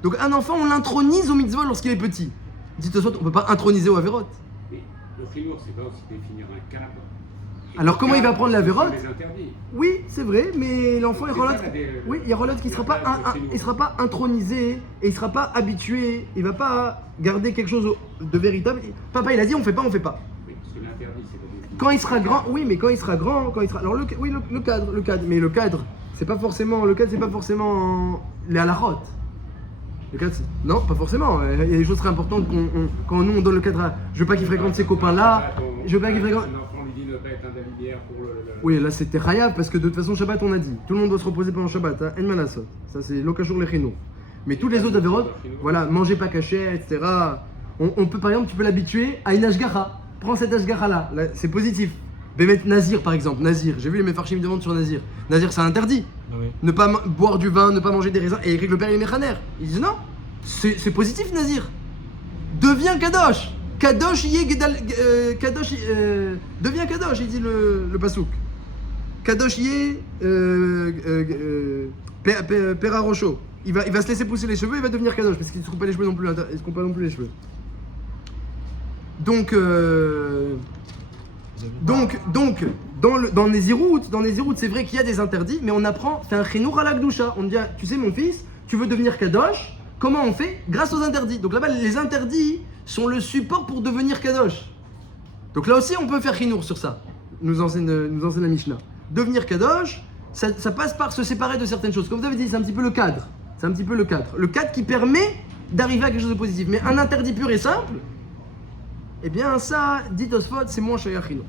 Donc un enfant, on l'intronise au mitzvot lorsqu'il est petit. Dites-toi, on ne peut pas introniser au avérote. Mais le chinour, c'est pas aussi définir un cadre. Alors comment il va prendre l'avérote? Les interdits. Oui, c'est vrai, mais l'enfant, oui, il y a Rolot qui ne sera pas intronisé et il ne sera pas habitué. Il ne va pas garder quelque chose de véritable. Papa, il a dit on fait pas. Oui, parce que l'interdit, c'est pas Quand il sera grand, oui, mais quand il sera grand, alors le cadre, mais le cadre, c'est pas forcément les halakhot. Le cadre, non, pas forcément. Il y a des choses très importantes quand nous on donne le cadre à. Je veux pas qu'il fréquente ces copains-là. Je veux pas qu'il fréquente. Un enfant lui dit ne pas être un Davidière pour le. Oui, là c'était Chayav parce que de toute façon Shabbat on a dit. Tout le monde doit se reposer pendant Shabbat. Hein. En Manasot. Ça c'est l'occasion les chinois. Mais tous les autres avérotes, voilà, manger pas caché, etc. On peut par exemple, tu peux l'habituer à une ashgacha. Prends cette ashgacha là, c'est positif. Bémet Nazir par exemple, Nazir. J'ai vu les Mefarchim me demandent sur Nazir. Nazir c'est interdit. Oui. Ne pas boire du vin, ne pas manger des raisins. Et Eric le père il est méchaner. Ils disent non, c'est positif Nazir. Deviens Kadosh. Kadosh yé Gedal. Kadosh. Deviens Kadosh, il dit le pasouk. Kadosh yé. Pera Rocho. Il va se laisser pousser les cheveux, il va devenir Kadosh. Parce qu'il ne se coupe pas les cheveux non plus. Il se coupe pas non plus les cheveux. Donc dans les Nézirut, c'est vrai qu'il y a des interdits, mais on apprend, c'est un chinour à la Gdusha. On dit, tu sais mon fils, tu veux devenir Kadosh, comment on fait? Grâce aux interdits. Donc là-bas, les interdits sont le support pour devenir Kadosh. Donc là aussi, on peut faire chinour sur ça, nous enseigne la Mishnah. Devenir Kadosh, ça passe par se séparer de certaines choses. Comme vous avez dit, c'est un petit peu le cadre. Le cadre qui permet d'arriver à quelque chose de positif. Mais un interdit pur et simple, eh bien ça, dit Tosfot, c'est moins shayachino.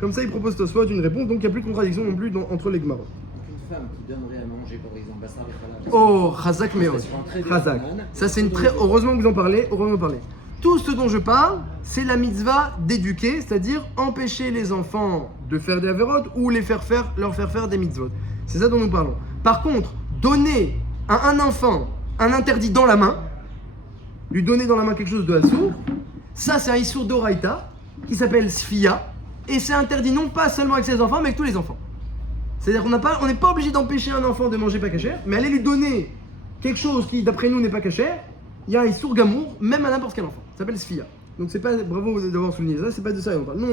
Comme ça, il propose Tosfot une réponse, donc il n'y a plus de contradiction non plus entre les Gemara. Une femme qui donnerait à manger, par exemple, Bassar et Khalab. Oh, Chazak Meod. Chazak. Ça, c'est une très. Heureusement que vous en parlez. Tout ce dont je parle, c'est la mitzvah d'éduquer, c'est-à-dire empêcher les enfants de faire des avérotes ou leur faire faire des mitzvot. C'est ça dont nous parlons. Par contre, donner à un enfant un interdit dans la main, lui donner dans la main quelque chose de assourd, ça c'est un issour d'oraïta qui s'appelle sfia, et c'est interdit non pas seulement avec ses enfants, mais avec tous les enfants. C'est-à-dire qu'on n'est pas obligé d'empêcher un enfant de manger pas cachère, mais aller lui donner quelque chose qui, d'après nous, n'est pas cachère, il y a un issour gamour, même à n'importe quel enfant. Ça s'appelle sfia. Donc c'est pas, bravo d'avoir souligné ça, c'est pas de ça qu'on parle. Nous,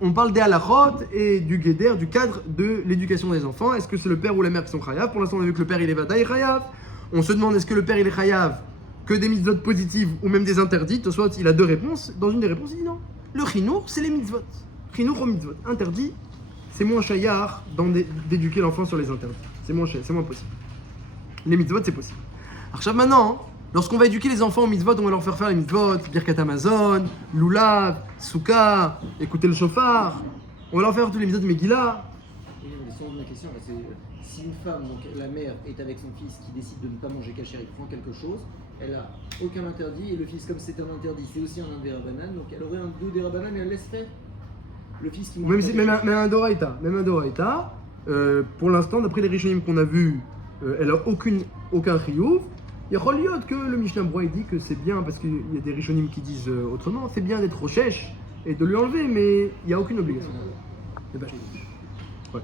on parle des halachot et du guéder, du cadre de l'éducation des enfants. Est-ce que c'est le père ou la mère qui sont chayav? Pour l'instant, on a vu que le père, il est vadaï chayav. On se demande, est-ce que le père, il est chayav que des mitzvot positives ou même des interdites? Soit il a deux réponses. Dans une des réponses, il dit non. Le chinour, c'est les mitzvot. Chinour ou mitzvot. Interdit, c'est moins chayar d'éduquer l'enfant sur les interdits. C'est moins possible. Les mitzvot, c'est possible. Alors, maintenant, lorsqu'on va éduquer les enfants aux mitzvot, on va leur faire les mitzvot, Birkat Hamazon, Lulav, Souka, écouter le chauffard. On va leur faire tous les mitzvot de Megillah. Et le sens de ma question, là, c'est si une femme, donc la mère, est avec son fils qui décide de ne pas manger kasher, il prend quelque chose, elle a aucun interdit, et le fils, comme c'est un interdit, c'est aussi un derabanan, donc elle aurait un deux derabanan et elle laisse faire. Le fils qui mange Même un Doraïta, pour l'instant, d'après les rishonim qu'on a vus, elle n'a aucun chiyuv. Il y a Choliot que le Mishnah Brura dit que c'est bien, parce qu'il y a des rishonim qui disent autrement, c'est bien d'être rochèche et de lui enlever, mais il n'y a aucune obligation. C'est pas ouais.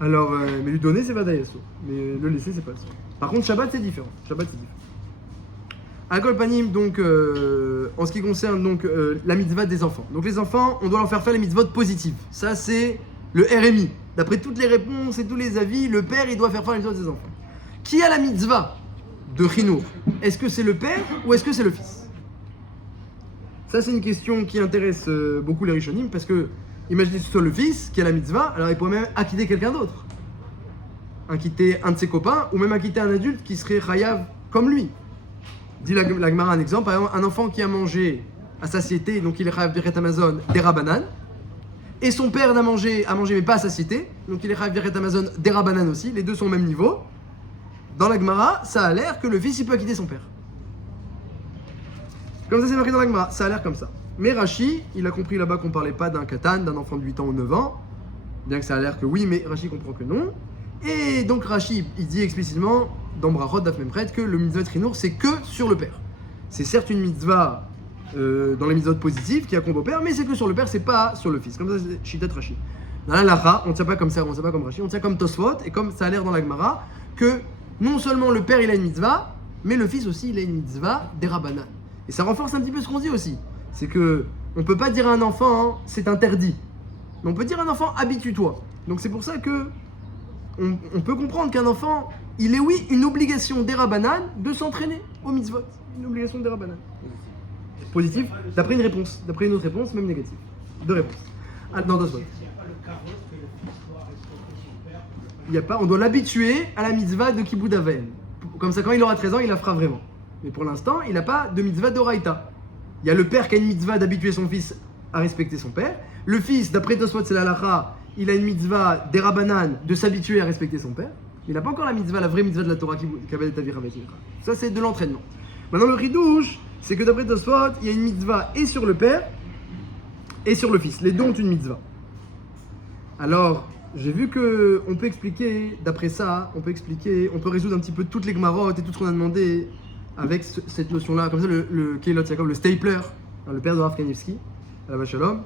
Alors, mais lui donner, c'est Vadayasso. Mais le laisser, c'est pas ça. Par contre, Shabbat, c'est différent. Akol Panim, donc, en ce qui concerne donc, la mitzvah des enfants. Donc, les enfants, on doit leur faire les mitzvot positives. Ça, c'est le RMI. D'après toutes les réponses et tous les avis, le père, il doit faire les mitzvot des enfants. Qui a la mitzvah de chinour? Est-ce que c'est le père ou est-ce que c'est le fils? Ça, c'est une question qui intéresse beaucoup les rishonim, parce que imaginez que ce soit le fils qui a la mitzvah, alors il pourrait même acquitter quelqu'un d'autre, acquitter un de ses copains, ou même acquitter un adulte qui serait chayav comme lui. Dit la Gemara un exemple, par exemple, un enfant qui a mangé à satiété, donc il est chayav Birkat Hamazon des rabanan, et son père a mangé mais pas à satiété, donc il est chayav Birkat Hamazon des rabanan aussi, les deux sont au même niveau. Dans la Gemara, ça a l'air que le fils il peut acquitter son père. Comme ça, c'est marqué dans la Gemara, ça a l'air comme ça. Mais Rashi, il a compris là-bas qu'on parlait pas d'un katan, d'un enfant de 8 ans ou 9 ans, bien que ça a l'air que oui, mais Rashi comprend que non. Et donc Rashi, il dit explicitement dans Brachot Daf Memchet que le mitzvah Trinour, c'est que sur le père. C'est certes une mitzvah dans les mitzvot positives qui accombe au père, mais c'est que sur le père, c'est pas sur le fils. Comme ça, c'est Shitat Rashi. Dans la Lacha, on ne tient pas comme ça, on ne tient pas comme Rashi, on tient comme Tosfot, et comme ça a l'air dans la Gemara, que non seulement le père il a une mitzvah, mais le fils aussi il a une mitzvah des rabanan. Et ça renforce un petit peu ce qu'on dit aussi. C'est que on peut pas dire à un enfant hein, c'est interdit. Mais on peut dire à un enfant habitue-toi. Donc c'est pour ça que on peut comprendre qu'un enfant, il est oui une obligation des rabanan de s'entraîner au mitzvot. Une obligation des rabanan. Positif, d'après une réponse. D'après une autre réponse, même négative. Deux réponses. Ah, dans deux spots. Il n'y a pas, on doit l'habituer à la mitzvah de Kibbout Aven. Comme ça, quand il aura 13 ans, il la fera vraiment. Mais pour l'instant, il n'a pas de mitzvah d'Oraïta. Il y a le père qui a une mitzvah d'habituer son fils à respecter son père. Le fils, d'après Tosfot, c'est la halakha, il a une mitzvah des Rabanan de s'habituer à respecter son père. Il n'a pas encore la mitzvah, la vraie mitzvah de la Torah qui avait été avec ça, c'est de l'entraînement. Maintenant, le ridouche, c'est que d'après Tosfot, il y a une mitzvah et sur le père et sur le fils. Les deux ont une mitzvah. Alors, j'ai vu que on peut expliquer, d'après ça, on peut résoudre un petit peu toutes les gmarottes et tout ce qu'on a demandé avec cette notion-là. Comme ça, le Keilot Yaakov, le stapler, hein, le père de Rav Kanievski, à la Shalom,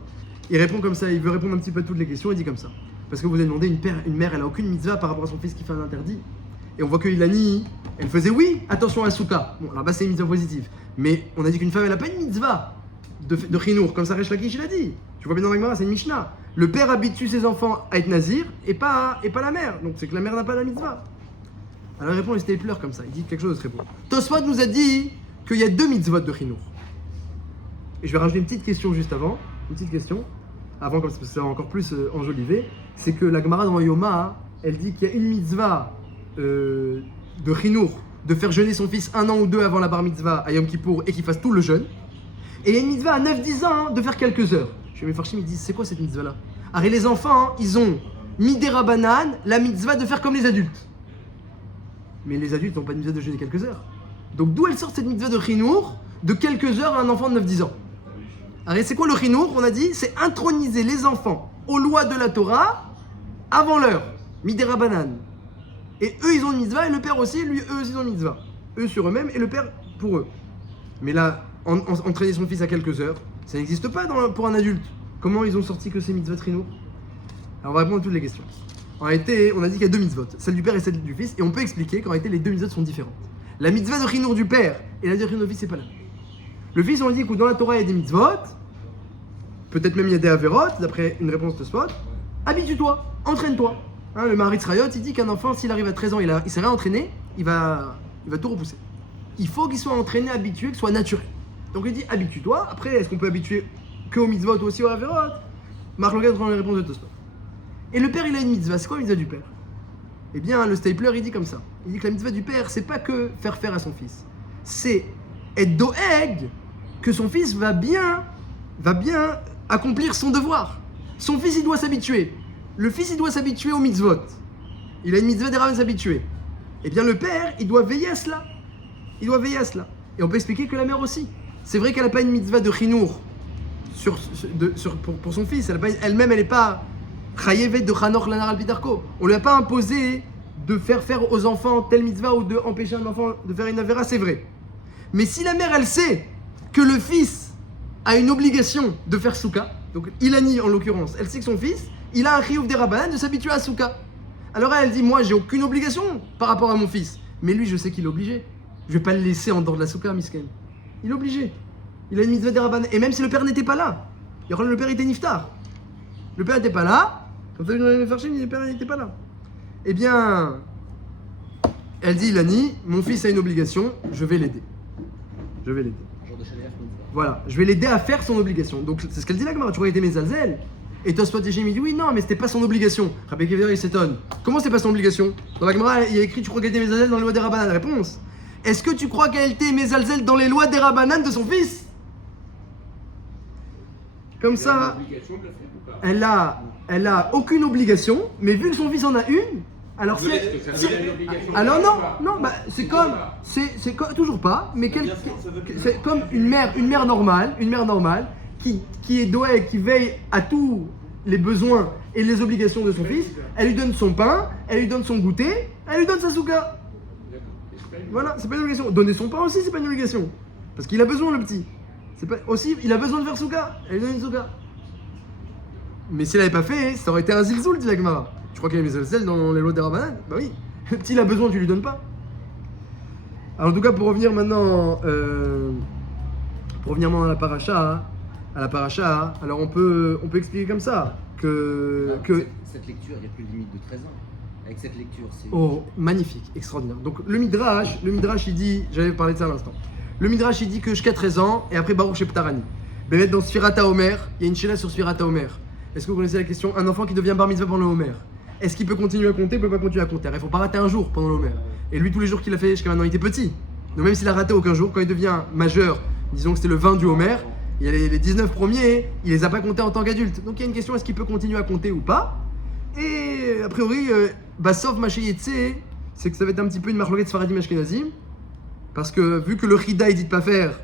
il répond comme ça, il veut répondre un petit peu à toutes les questions, il dit comme ça. Parce que vous avez demandé, une mère, elle a aucune mitzvah par rapport à son fils qui fait un interdit. Et on voit que Ilani, elle faisait oui, attention à Souka. Bon, là-bas c'est une mitzvah positive. Mais on a dit qu'une femme, elle n'a pas une mitzvah de chinour, comme ça Resh Lakish il a dit. Tu vois bien dans la Gemara, c'est une Mishnah. Le père habitue ses enfants à être nazir et pas la mère. Donc c'est que la mère n'a pas la mitzvah. Alors il répond le stapler comme ça, il dit quelque chose de très beau. Tosfot nous a dit qu'il y a deux mitzvot de chinour. Et je vais rajouter une petite question juste avant. Une petite question. Avant, comme ça va encore plus enjolivé. C'est que la Gemara dans Yoma, elle dit qu'il y a une mitzvah de chinour, de faire jeûner son fils 1 an ou 2 avant la bar mitzvah à Yom Kippour et qu'il fasse tout le jeûne. Et il y a une mitzvah à 9-10 ans hein, de faire quelques heures. Je vais mes farchim, ils disent c'est quoi cette mitzvah là? Alors les enfants, hein, ils ont mis des rabanan, la mitzvah de faire comme les adultes. Mais les adultes n'ont pas de mitzvah de jeûner quelques heures. Donc d'où elle sort cette mitzvah de chinour de quelques heures à un enfant de 9-10 ans? Alors c'est quoi le chinour? On a dit c'est introniser les enfants aux lois de la Torah avant l'heure. Midera banan. Et eux ils ont une mitzvah et le père aussi, lui, eux aussi ils ont une mitzvah. Eux sur eux-mêmes et le père pour eux. Mais là, entraîner son fils à quelques heures, ça n'existe pas pour un adulte. Comment ils ont sorti que c'est mitzvah chinour? Alors on va répondre à toutes les questions. En réalité, on a dit qu'il y a deux mitzvot, celle du père et celle du fils, et on peut expliquer qu'en réalité les deux mitzvot sont différentes. La mitzvah de chinour du père et la de chinour du fils, c'est pas la même. Le fils, on dit que dans la Torah il y a des mitzvot, peut-être même il y a des averot, d'après une réponse de Spot. Habitue-toi, entraîne-toi. Hein, le Maharitz Rayot, il dit qu'un enfant, s'il arrive à 13 ans, il s'est rien entraîné, il va tout repousser. Il faut qu'il soit entraîné, habitué, qu'il soit naturel. Donc il dit habitue-toi. Après, est-ce qu'on peut habituer que aux mitzvot ou aussi aux averot? Marc Logan prend les réponses de Tosfot. Et le père, il a une mitzvah. C'est quoi la mitzvah du père? Eh bien, le Stapler, il dit comme ça. Il dit que la mitzvah du père, c'est pas que faire à son fils. C'est être doeg que son fils va bien accomplir son devoir. Son fils, il doit s'habituer. Le fils, il doit s'habituer aux mitzvot. Il a une mitzvah des rabbins s'habituer. Eh bien, le père, il doit veiller à cela. Il doit veiller à cela. Et on peut expliquer que la mère aussi. C'est vrai qu'elle n'a pas une mitzvah de chinour pour son fils. Elle-même, elle n'est pas chayevet de chanor lanar al pidarko. On ne lui a pas imposé de faire aux enfants telle mitzvah ou de empêcher un enfant de faire une avera, c'est vrai. Mais si la mère, elle sait que le fils a une obligation de faire souka, donc Ilani en l'occurrence, elle sait que son fils, il a un chiyuv des rabbanan de s'habituer à souka. Alors elle dit, moi j'ai aucune obligation par rapport à mon fils. Mais lui, je sais qu'il est obligé. Je vais pas le laisser en dehors de la souka, misken. Il est obligé. Il a une mitzvah des rabbanan. Et même si le père n'était pas là, le père était niftar. Le père n'était pas là, comme ça, le père n'était pas là. Eh bien, elle dit, Ilani, mon fils a une obligation, je vais l'aider. Je vais l'aider. Voilà, je vais l'aider à faire son obligation. Donc c'est ce qu'elle dit là, Gemara, tu aurais été mes alzel. Et Tosfot et Jémi dit oui, non, mais c'était pas son obligation. Rabbi Kever, il s'étonne. Comment c'est pas son obligation? Dans la Gemara, il y a écrit tu crois qu'elle était mes alzel dans les lois des Rabbanan. Réponse. Est-ce que tu crois qu'elle était mes alzel dans les lois des Rabbanan de son fils? Comme ça, elle a aucune obligation, mais vu que son fils en a une, alors alors non, bah c'est comme toujours pas, mais c'est comme une mère normale, qui est douée, qui veille à tous les besoins et les obligations de son fils. Elle lui donne son pain, elle lui donne son goûter, elle lui donne sa souka. Voilà, c'est pas une obligation. Donner son pain aussi, c'est pas une obligation, parce qu'il a besoin le petit. Aussi, il a besoin de faire souka, elle lui donne une souka. Mais s'il l'avait pas fait, ça aurait été un zilzoul, dit la Gemara. Tu crois qu'il y a mes zilzol dans les lois des Rabbanan? Bah oui. Le petit, il a besoin, tu lui donnes pas. Alors en tout cas, pour revenir maintenant à la paracha, alors on peut expliquer comme ça que cette lecture, il n'y a plus de limite de 13 ans. Avec cette lecture, c'est... Oh, magnifique, extraordinaire. Donc le Midrash, il dit, j'avais parlé de ça à l'instant. Le Midrash, il dit que jusqu'à 13 ans, et après Baruch Sheptarani. Mais dans Sfirata Omer, il y a une chéla sur Sfirata Omer. Est-ce que vous connaissez la question? Un enfant qui devient bar mitzvah pendant le Omer, est-ce qu'il peut continuer à compter? Il peut pas continuer à compter. Il faut pas rater un jour pendant le Omer. Et lui, tous les jours qu'il a fait jusqu'à maintenant, il était petit. Donc même s'il a raté aucun jour, quand il devient majeur, disons que c'était le 20 du Homer, il y a les 19 premiers, il les a pas comptés en tant qu'adulte. Donc il y a une question, est-ce qu'il peut continuer à compter ou pas? Et a priori, Bassov Macheyetse, c'est que ça va être un petit peu une marloquette Sfaradim Ashkenazim, parce que vu que le Chida il dit de pas faire,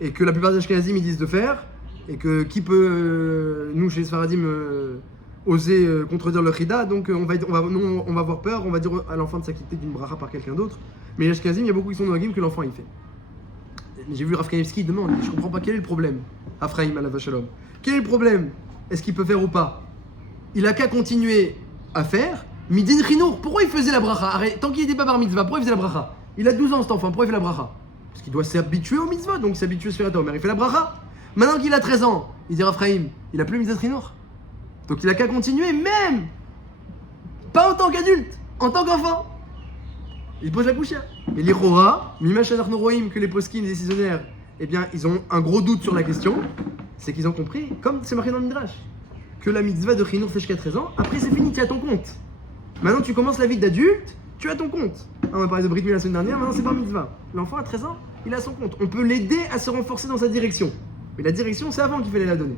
et que la plupart des Ashkenazim ils disent de faire, et que qui peut, nous chez Sfaradim, oser contredire le Chida, donc on va avoir peur, on va dire à l'enfant de s'acquitter d'une bracha par quelqu'un d'autre. Mais les Ashkenazim, il y a beaucoup qui sont dans la game que l'enfant il fait. J'ai vu Rav Kanevski, il demande, je comprends pas quel est le problème. Afraïm Alav Shalom. Quel est le problème? Est-ce qu'il peut faire ou pas? Il a qu'à continuer à faire. Midin Chinour, pourquoi il faisait la bracha? Arrête, tant qu'il n'était pas bar mitzvah, pourquoi il faisait la bracha? Il a 12 ans cet enfant, pourquoi il fait la bracha? Parce qu'il doit s'habituer au mitzvah, donc il s'habitue à se faire mais il fait la bracha. Maintenant qu'il a 13 ans, il dit Afraïm, il a plus mitzvah Chinour. Donc il a qu'à continuer, même pas en tant qu'adulte, en tant qu'enfant. Il pose la poussière. Et les Rora, Mimash Anarnoroïm, que les poskim, les décisionnaires, eh bien, ils ont un gros doute sur la question, c'est qu'ils ont compris, comme c'est marqué dans le Midrash, que la mitzvah de Chinour fait jusqu'à 13 ans, après c'est fini, tu as ton compte. Maintenant tu commences la vie d'adulte, tu as ton compte. On a parlé de Brit Mila la semaine dernière, maintenant c'est pas mitzvah. L'enfant à 13 ans, il a son compte. On peut l'aider à se renforcer dans sa direction. Mais la direction, c'est avant qu'il fallait la donner.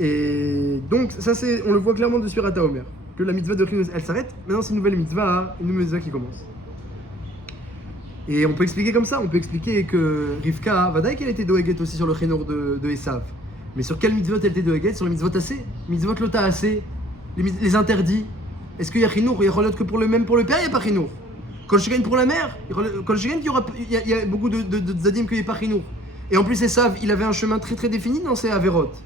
Et donc, ça c'est, on le voit clairement de Sfirata Omer. Que la mitzvah de Chinour, elle s'arrête. Maintenant c'est une nouvelle mitzvah qui commence. Et on peut expliquer comme ça, on peut expliquer que Rivka, Vadaï qu'elle était doeget aussi sur le Chinour de Esav. Mais sur quelle mitzvot elle était doeget? Sur les mitzvot assez, mitzvot lota assez, les interdits. Est-ce qu'il y a Chinour? Il y a que pour le même pour le père, il n'y a pas Chinour. Quand je gagne pour la mère, quand je gagne, il y a beaucoup de zadim qu'il n'y a pas Chinour. Et en plus Esav, il avait un chemin très très défini dans ses avérotes.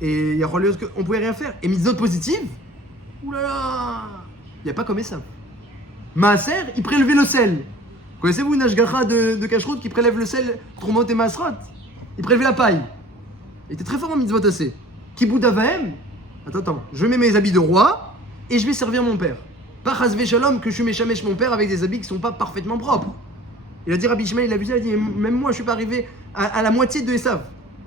Et il y a qu'on pouvait rien faire. Et mitzvot positives, oulala, il n'y a pas comme ça. Maaser, il prélevait le sel. Connaissez-vous une ashgacha de Kashrut qui prélève le sel, Trumot et Maasrot? Il prélevait la paille. Il était très fort en mitzvot assez. Kiboud Avahem, attends, je mets mes habits de roi et je vais servir mon père. Pas chasvé shalom que je suis méchamesh mon père avec des habits qui sont pas parfaitement propres. Il a dit Rabbi Shmuel, il a vu ça, il a dit même moi je suis pas arrivé à la moitié de Esav.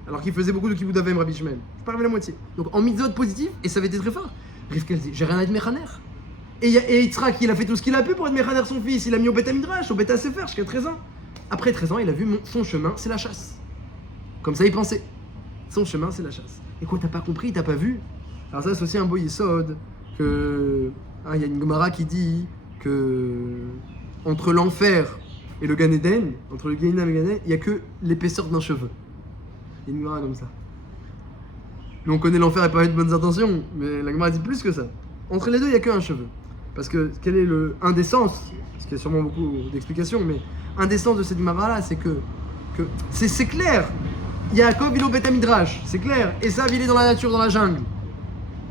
Alors qu'il faisait beaucoup de kiboud Avahem, Rabbi Shmuel. Je suis pas arrivé à la moitié. Donc en mitzvot positif, et ça avait été très fort. Rivka dit j'ai rien à être méchaner. Et Yitzhak, il a fait tout ce qu'il a pu pour être méchaner son fils. Il a mis au Beth Midrash, au Beth Sefer jusqu'à 13 ans. Après 13 ans, il a vu son chemin, c'est la chasse. Comme ça il pensait. Son chemin, c'est la chasse. Et quoi, t'as pas compris, t'as pas vu? Alors ça, c'est aussi un beau yesod que... Il y a une Gemara qui dit que entre l'enfer et le Gan Eden, entre le Gehinnom et le Gan Eden, il n'y a que l'épaisseur d'un cheveu. Il y a une Gemara comme ça. Nous, on connaît l'enfer et pas avec de bonnes intentions, mais la Gemara dit plus que ça. Entre les deux, il n'y a qu'un cheveu. Parce que quel est un des sens, parce qu'il y a sûrement beaucoup d'explications, mais un des sens de cette Gemara-là, c'est que c'est clair. Yaakov, il est au Beth Midrash, c'est clair. Esav, il est dans la nature, dans la jungle.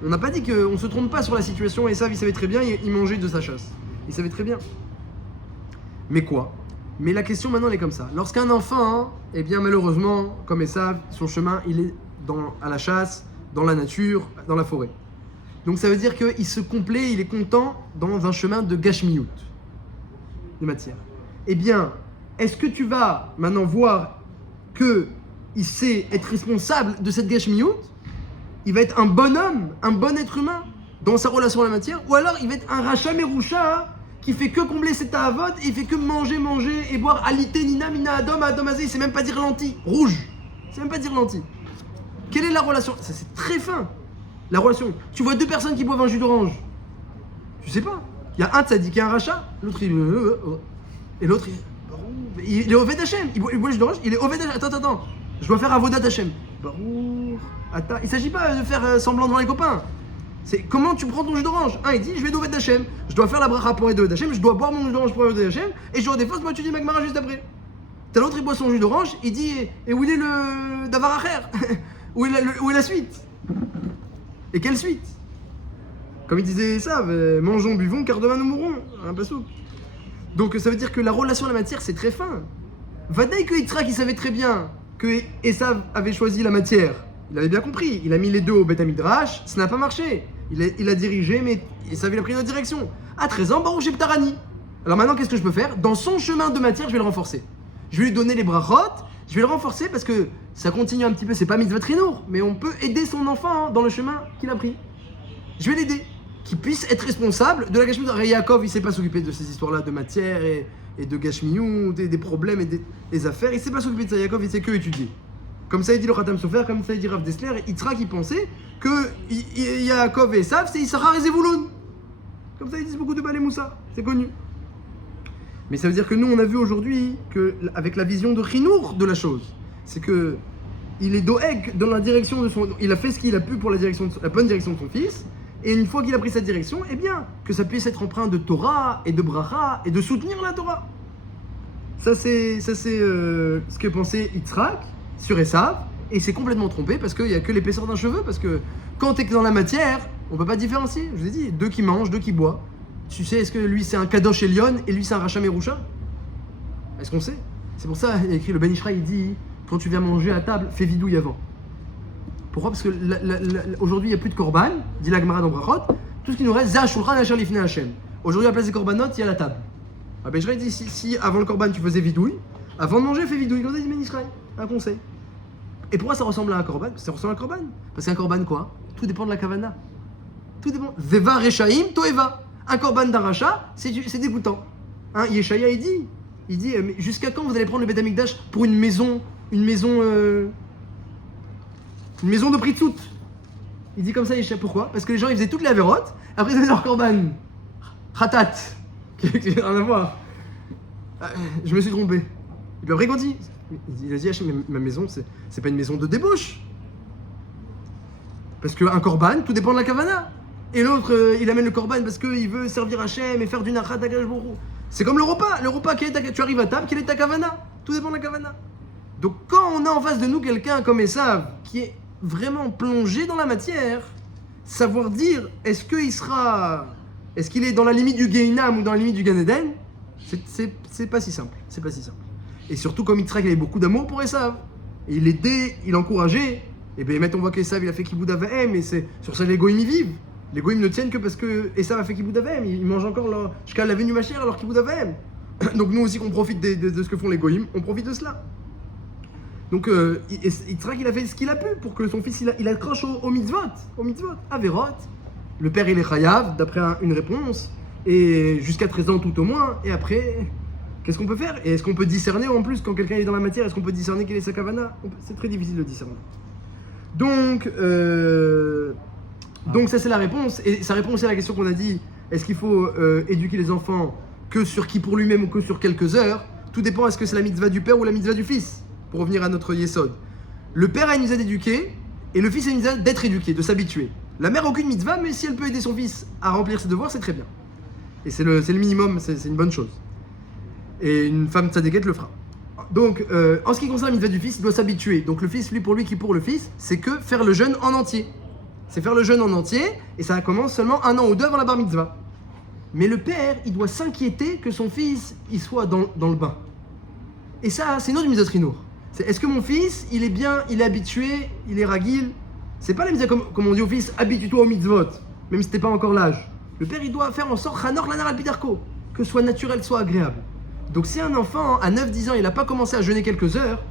On n'a pas dit qu'on ne se trompe pas sur la situation. Esav, il savait très bien, il mangeait de sa chasse. Il savait très bien. Mais quoi? Mais la question maintenant, elle est comme ça. Lorsqu'un enfant, eh bien malheureusement, comme Esav, son chemin, il est à la chasse, dans la nature, dans la forêt. Donc ça veut dire qu'il se complaît, il est content dans un chemin de gashmiyut, de matière. Eh bien, est-ce que tu vas maintenant voir qu'il sait être responsable de cette gashmiyut? Il va être un bon homme, un bon être humain dans sa relation à la matière, ou alors il va être un racha meroucha qui fait que combler ses ta'avot et il fait que manger et boire alité nina mina adom azé, il sait même pas dire lentilles, rouge, il sait même pas dire lentilles. Quelle est la relation? Ça c'est très fin. La relation. Tu vois deux personnes qui boivent un jus d'orange. Tu sais pas. Il y a un tzaddik et un rachat, l'autre il et l'autre il est Oved Hashem. Il boit le jus d'orange, il est Oved Hashem. Attends. Je dois faire Avodat Hashem. Baruch. Attends, il s'agit pas de faire semblant devant les copains. C'est comment tu prends ton jus d'orange. Un il dit je vais d'Oved Hashem. Je dois faire la bracha pour Oved Hashem, je dois boire mon jus d'orange pour Oved Hashem et je redéfausse moi tu dis Magmara juste après. T'as l'autre il boit son jus d'orange, il dit et où il est le Davar Acher? Où est la suite? Et quelle suite? Comme il disait ça, mangeons, buvons, car demain nous mourrons. Un pasouk. Donc ça veut dire que la relation à la matière, c'est très fin. Vadaï que Yitzhak, il savait très bien que Esav avait choisi la matière. Il avait bien compris. Il a mis les deux au Beth Midrash, ça n'a pas marché. Il a dirigé, mais Esav il a pris une autre direction. À 13 ans, Baruch Sheptarani. Alors maintenant, qu'est-ce que je peux faire? Dans son chemin de matière, je vais le renforcer. Je vais lui donner les brachot, je vais le renforcer parce que ça continue un petit peu, c'est pas mitzvot rinour, mais on peut aider son enfant dans le chemin qu'il a pris. Je vais l'aider, qu'il puisse être responsable de la gashmiyut. Yaakov, il sait pas s'occuper de ces histoires-là de matière et de gashmiyut, des problèmes et des affaires, il sait pas s'occuper de ça. Yaakov, il sait que étudier. Comme ça, il dit le Khatam Sofer, comme ça, il dit Rav Dessler, et Yitzhak, il pensait que Yaakov et Esav, c'est Issachar et Zevulun. Comme ça, ils disent beaucoup de Balé Moussa, c'est connu. Mais ça veut dire que nous, on a vu aujourd'hui qu'avec la vision de Chinour de la chose, c'est que il est doeg dans la direction de son... Il a fait ce qu'il a pu pour la bonne direction de son fils, et une fois qu'il a pris cette direction, eh bien, que ça puisse être empreint de Torah et de Bracha et de soutenir la Torah. Ça c'est ce que pensait Yitzhak sur Esav, et il s'est complètement trompé parce qu'il n'y a que l'épaisseur d'un cheveu, parce que quand tu es dans la matière, on ne peut pas différencier. Je vous ai dit, deux qui mangent, deux qui boivent. Tu sais, est-ce que lui c'est un Kadosh Elion et lui c'est un Racha Merusha? Est-ce qu'on sait? C'est pour ça, il y a écrit le Ben Ishraï, il dit, quand tu viens manger à table, fais vidouille avant. Pourquoi? Parce que aujourd'hui il n'y a plus de korban, dit la Gemara dans Brachot, tout ce qui nous reste, Zah Shulchan Asher Lifnei Hashem. Aujourd'hui à la place des korbanot, il y a la table. Le Ben Ishraï dit, si avant le korban tu faisais vidouille, avant de manger, fais vidouille. Comme ça dit Ben Ishraï, un conseil. Et pourquoi ça ressemble à un korban? Ça ressemble à un korban. Parce qu'un korban quoi? Tout dépend de la kavana. Tout dépend. Veva Rechaim Toeva. Un korban d'un rachat, c'est dégoûtant. Hein, Yeshaya il dit mais jusqu'à quand vous allez prendre le Beth Amikdash pour une maison de pritzout? Il dit comme ça Yeshaya, pourquoi? Parce que les gens ils faisaient toutes les avérotes, après ils faisaient leur korban. Khatat. Rien à voir. Je me suis trompé. Et puis après quand il a dit Hachem, ma maison c'est pas une maison de débauche. Parce qu'un korban, tout dépend de la kavana. Et l'autre, il amène le korban parce qu'il veut servir Hachem et faire du nachat d'Akadosh Baruch Hu. C'est comme le repas. Le repas, tu arrives à table, quelle est ta kavana? Tout dépend de la kavana. Donc quand on a en face de nous quelqu'un comme Esav, qui est vraiment plonger dans la matière, savoir dire est-ce qu'il est dans la limite du Gehinam ou dans la limite du Gan Eden, c'est pas si simple. C'est pas si simple. Et surtout, comme Yitzhak avait beaucoup d'amour pour Esav, et il l'aidait, il l'encourageait, et bien on voit qu'Esav il a fait Kiboud Avaim, et c'est sur ça les Goïm y vivent. Les Goïm ne tiennent que parce que Esav a fait Kiboud Avaim, ils mangent encore jusqu'à la venue Mashiach alors Kiboud Avaim. Donc nous aussi qu'on profite de ce que font les Goïm, on profite de cela. Donc Yitzhak il a fait ce qu'il a pu pour que son fils il accroche au mitzvot, Averot. Le père il est chayav d'après une réponse, et jusqu'à 13 ans tout au moins, et après, qu'est-ce qu'on peut faire? Et est-ce qu'on peut discerner en plus quand quelqu'un est dans la matière, est-ce qu'on peut discerner quelle est sa kavana? C'est très difficile de discerner. Donc ça c'est la réponse, et ça répond aussi à la question qu'on a dit, est-ce qu'il faut éduquer les enfants que sur qui pour lui-même ou que sur quelques heures? Tout dépend, est-ce que c'est la mitzvah du père ou la mitzvah du fils? Pour revenir à notre yesod. Le père a une mitzvah d'éduquer, et le fils a une mitzvah d'être éduqué, de s'habituer. La mère a aucune mitzvah, mais si elle peut aider son fils à remplir ses devoirs, c'est très bien. Et c'est le minimum, c'est une bonne chose. Et une femme tzadékette le fera. Donc, en ce qui concerne la mitzvah du fils, il doit s'habituer. Donc le fils, pour le fils, c'est que faire le jeûne en entier. C'est faire le jeûne en entier, et ça commence seulement 1 an ou 2 avant la bar mitzvah. Mais le père, il doit s'inquiéter que son fils, il soit dans le bain. Et ça, c'est une autre mitzvah trinour. Est-ce que mon fils, il est habitué, il est ragil? C'est pas la mitzvah comme on dit au fils, habitue-toi au mitzvot, même si t'es pas encore l'âge. Le père, il doit faire en sorte, chanor lanar al pidarko, que soit naturel, soit agréable. Donc si un enfant, à 9-10 ans, il n'a pas commencé à jeûner quelques heures,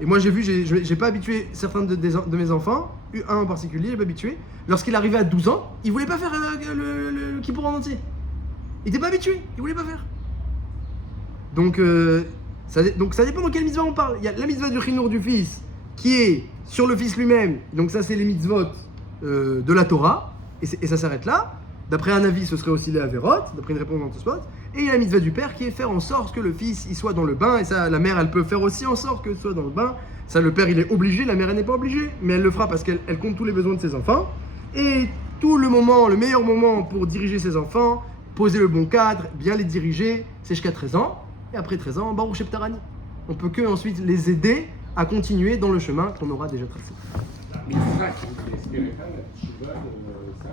et moi j'ai pas habitué certains de mes enfants, un en particulier, j'ai pas habitué, lorsqu'il arrivait à 12 ans, il voulait pas faire le kippour en entier. Il était pas habitué, il voulait pas faire. Donc ça dépend de quelle mitzvah on parle. Il y a la mitzvah du chinour du fils, qui est sur le fils lui-même, donc ça c'est les mitzvot de la Torah, et ça s'arrête là. D'après un avis, ce serait aussi les Averot, d'après une réponse dans tout spot. Et il y a la mitzvah du père qui est faire en sorte que le fils il soit dans le bain, et ça la mère elle peut faire aussi en sorte que soit dans le bain. Ça le père il est obligé, la mère elle n'est pas obligée, mais elle le fera parce qu'elle compte tous les besoins de ses enfants. Et tout le meilleur moment pour diriger ses enfants, poser le bon cadre, bien les diriger, c'est jusqu'à 13 ans. Et après 13 ans, Baruch Sheptarani. On peut que ensuite les aider à continuer dans le chemin qu'on aura déjà tracé. Mais c'est ça qui ne l'espérait pas, la tchouva de ça.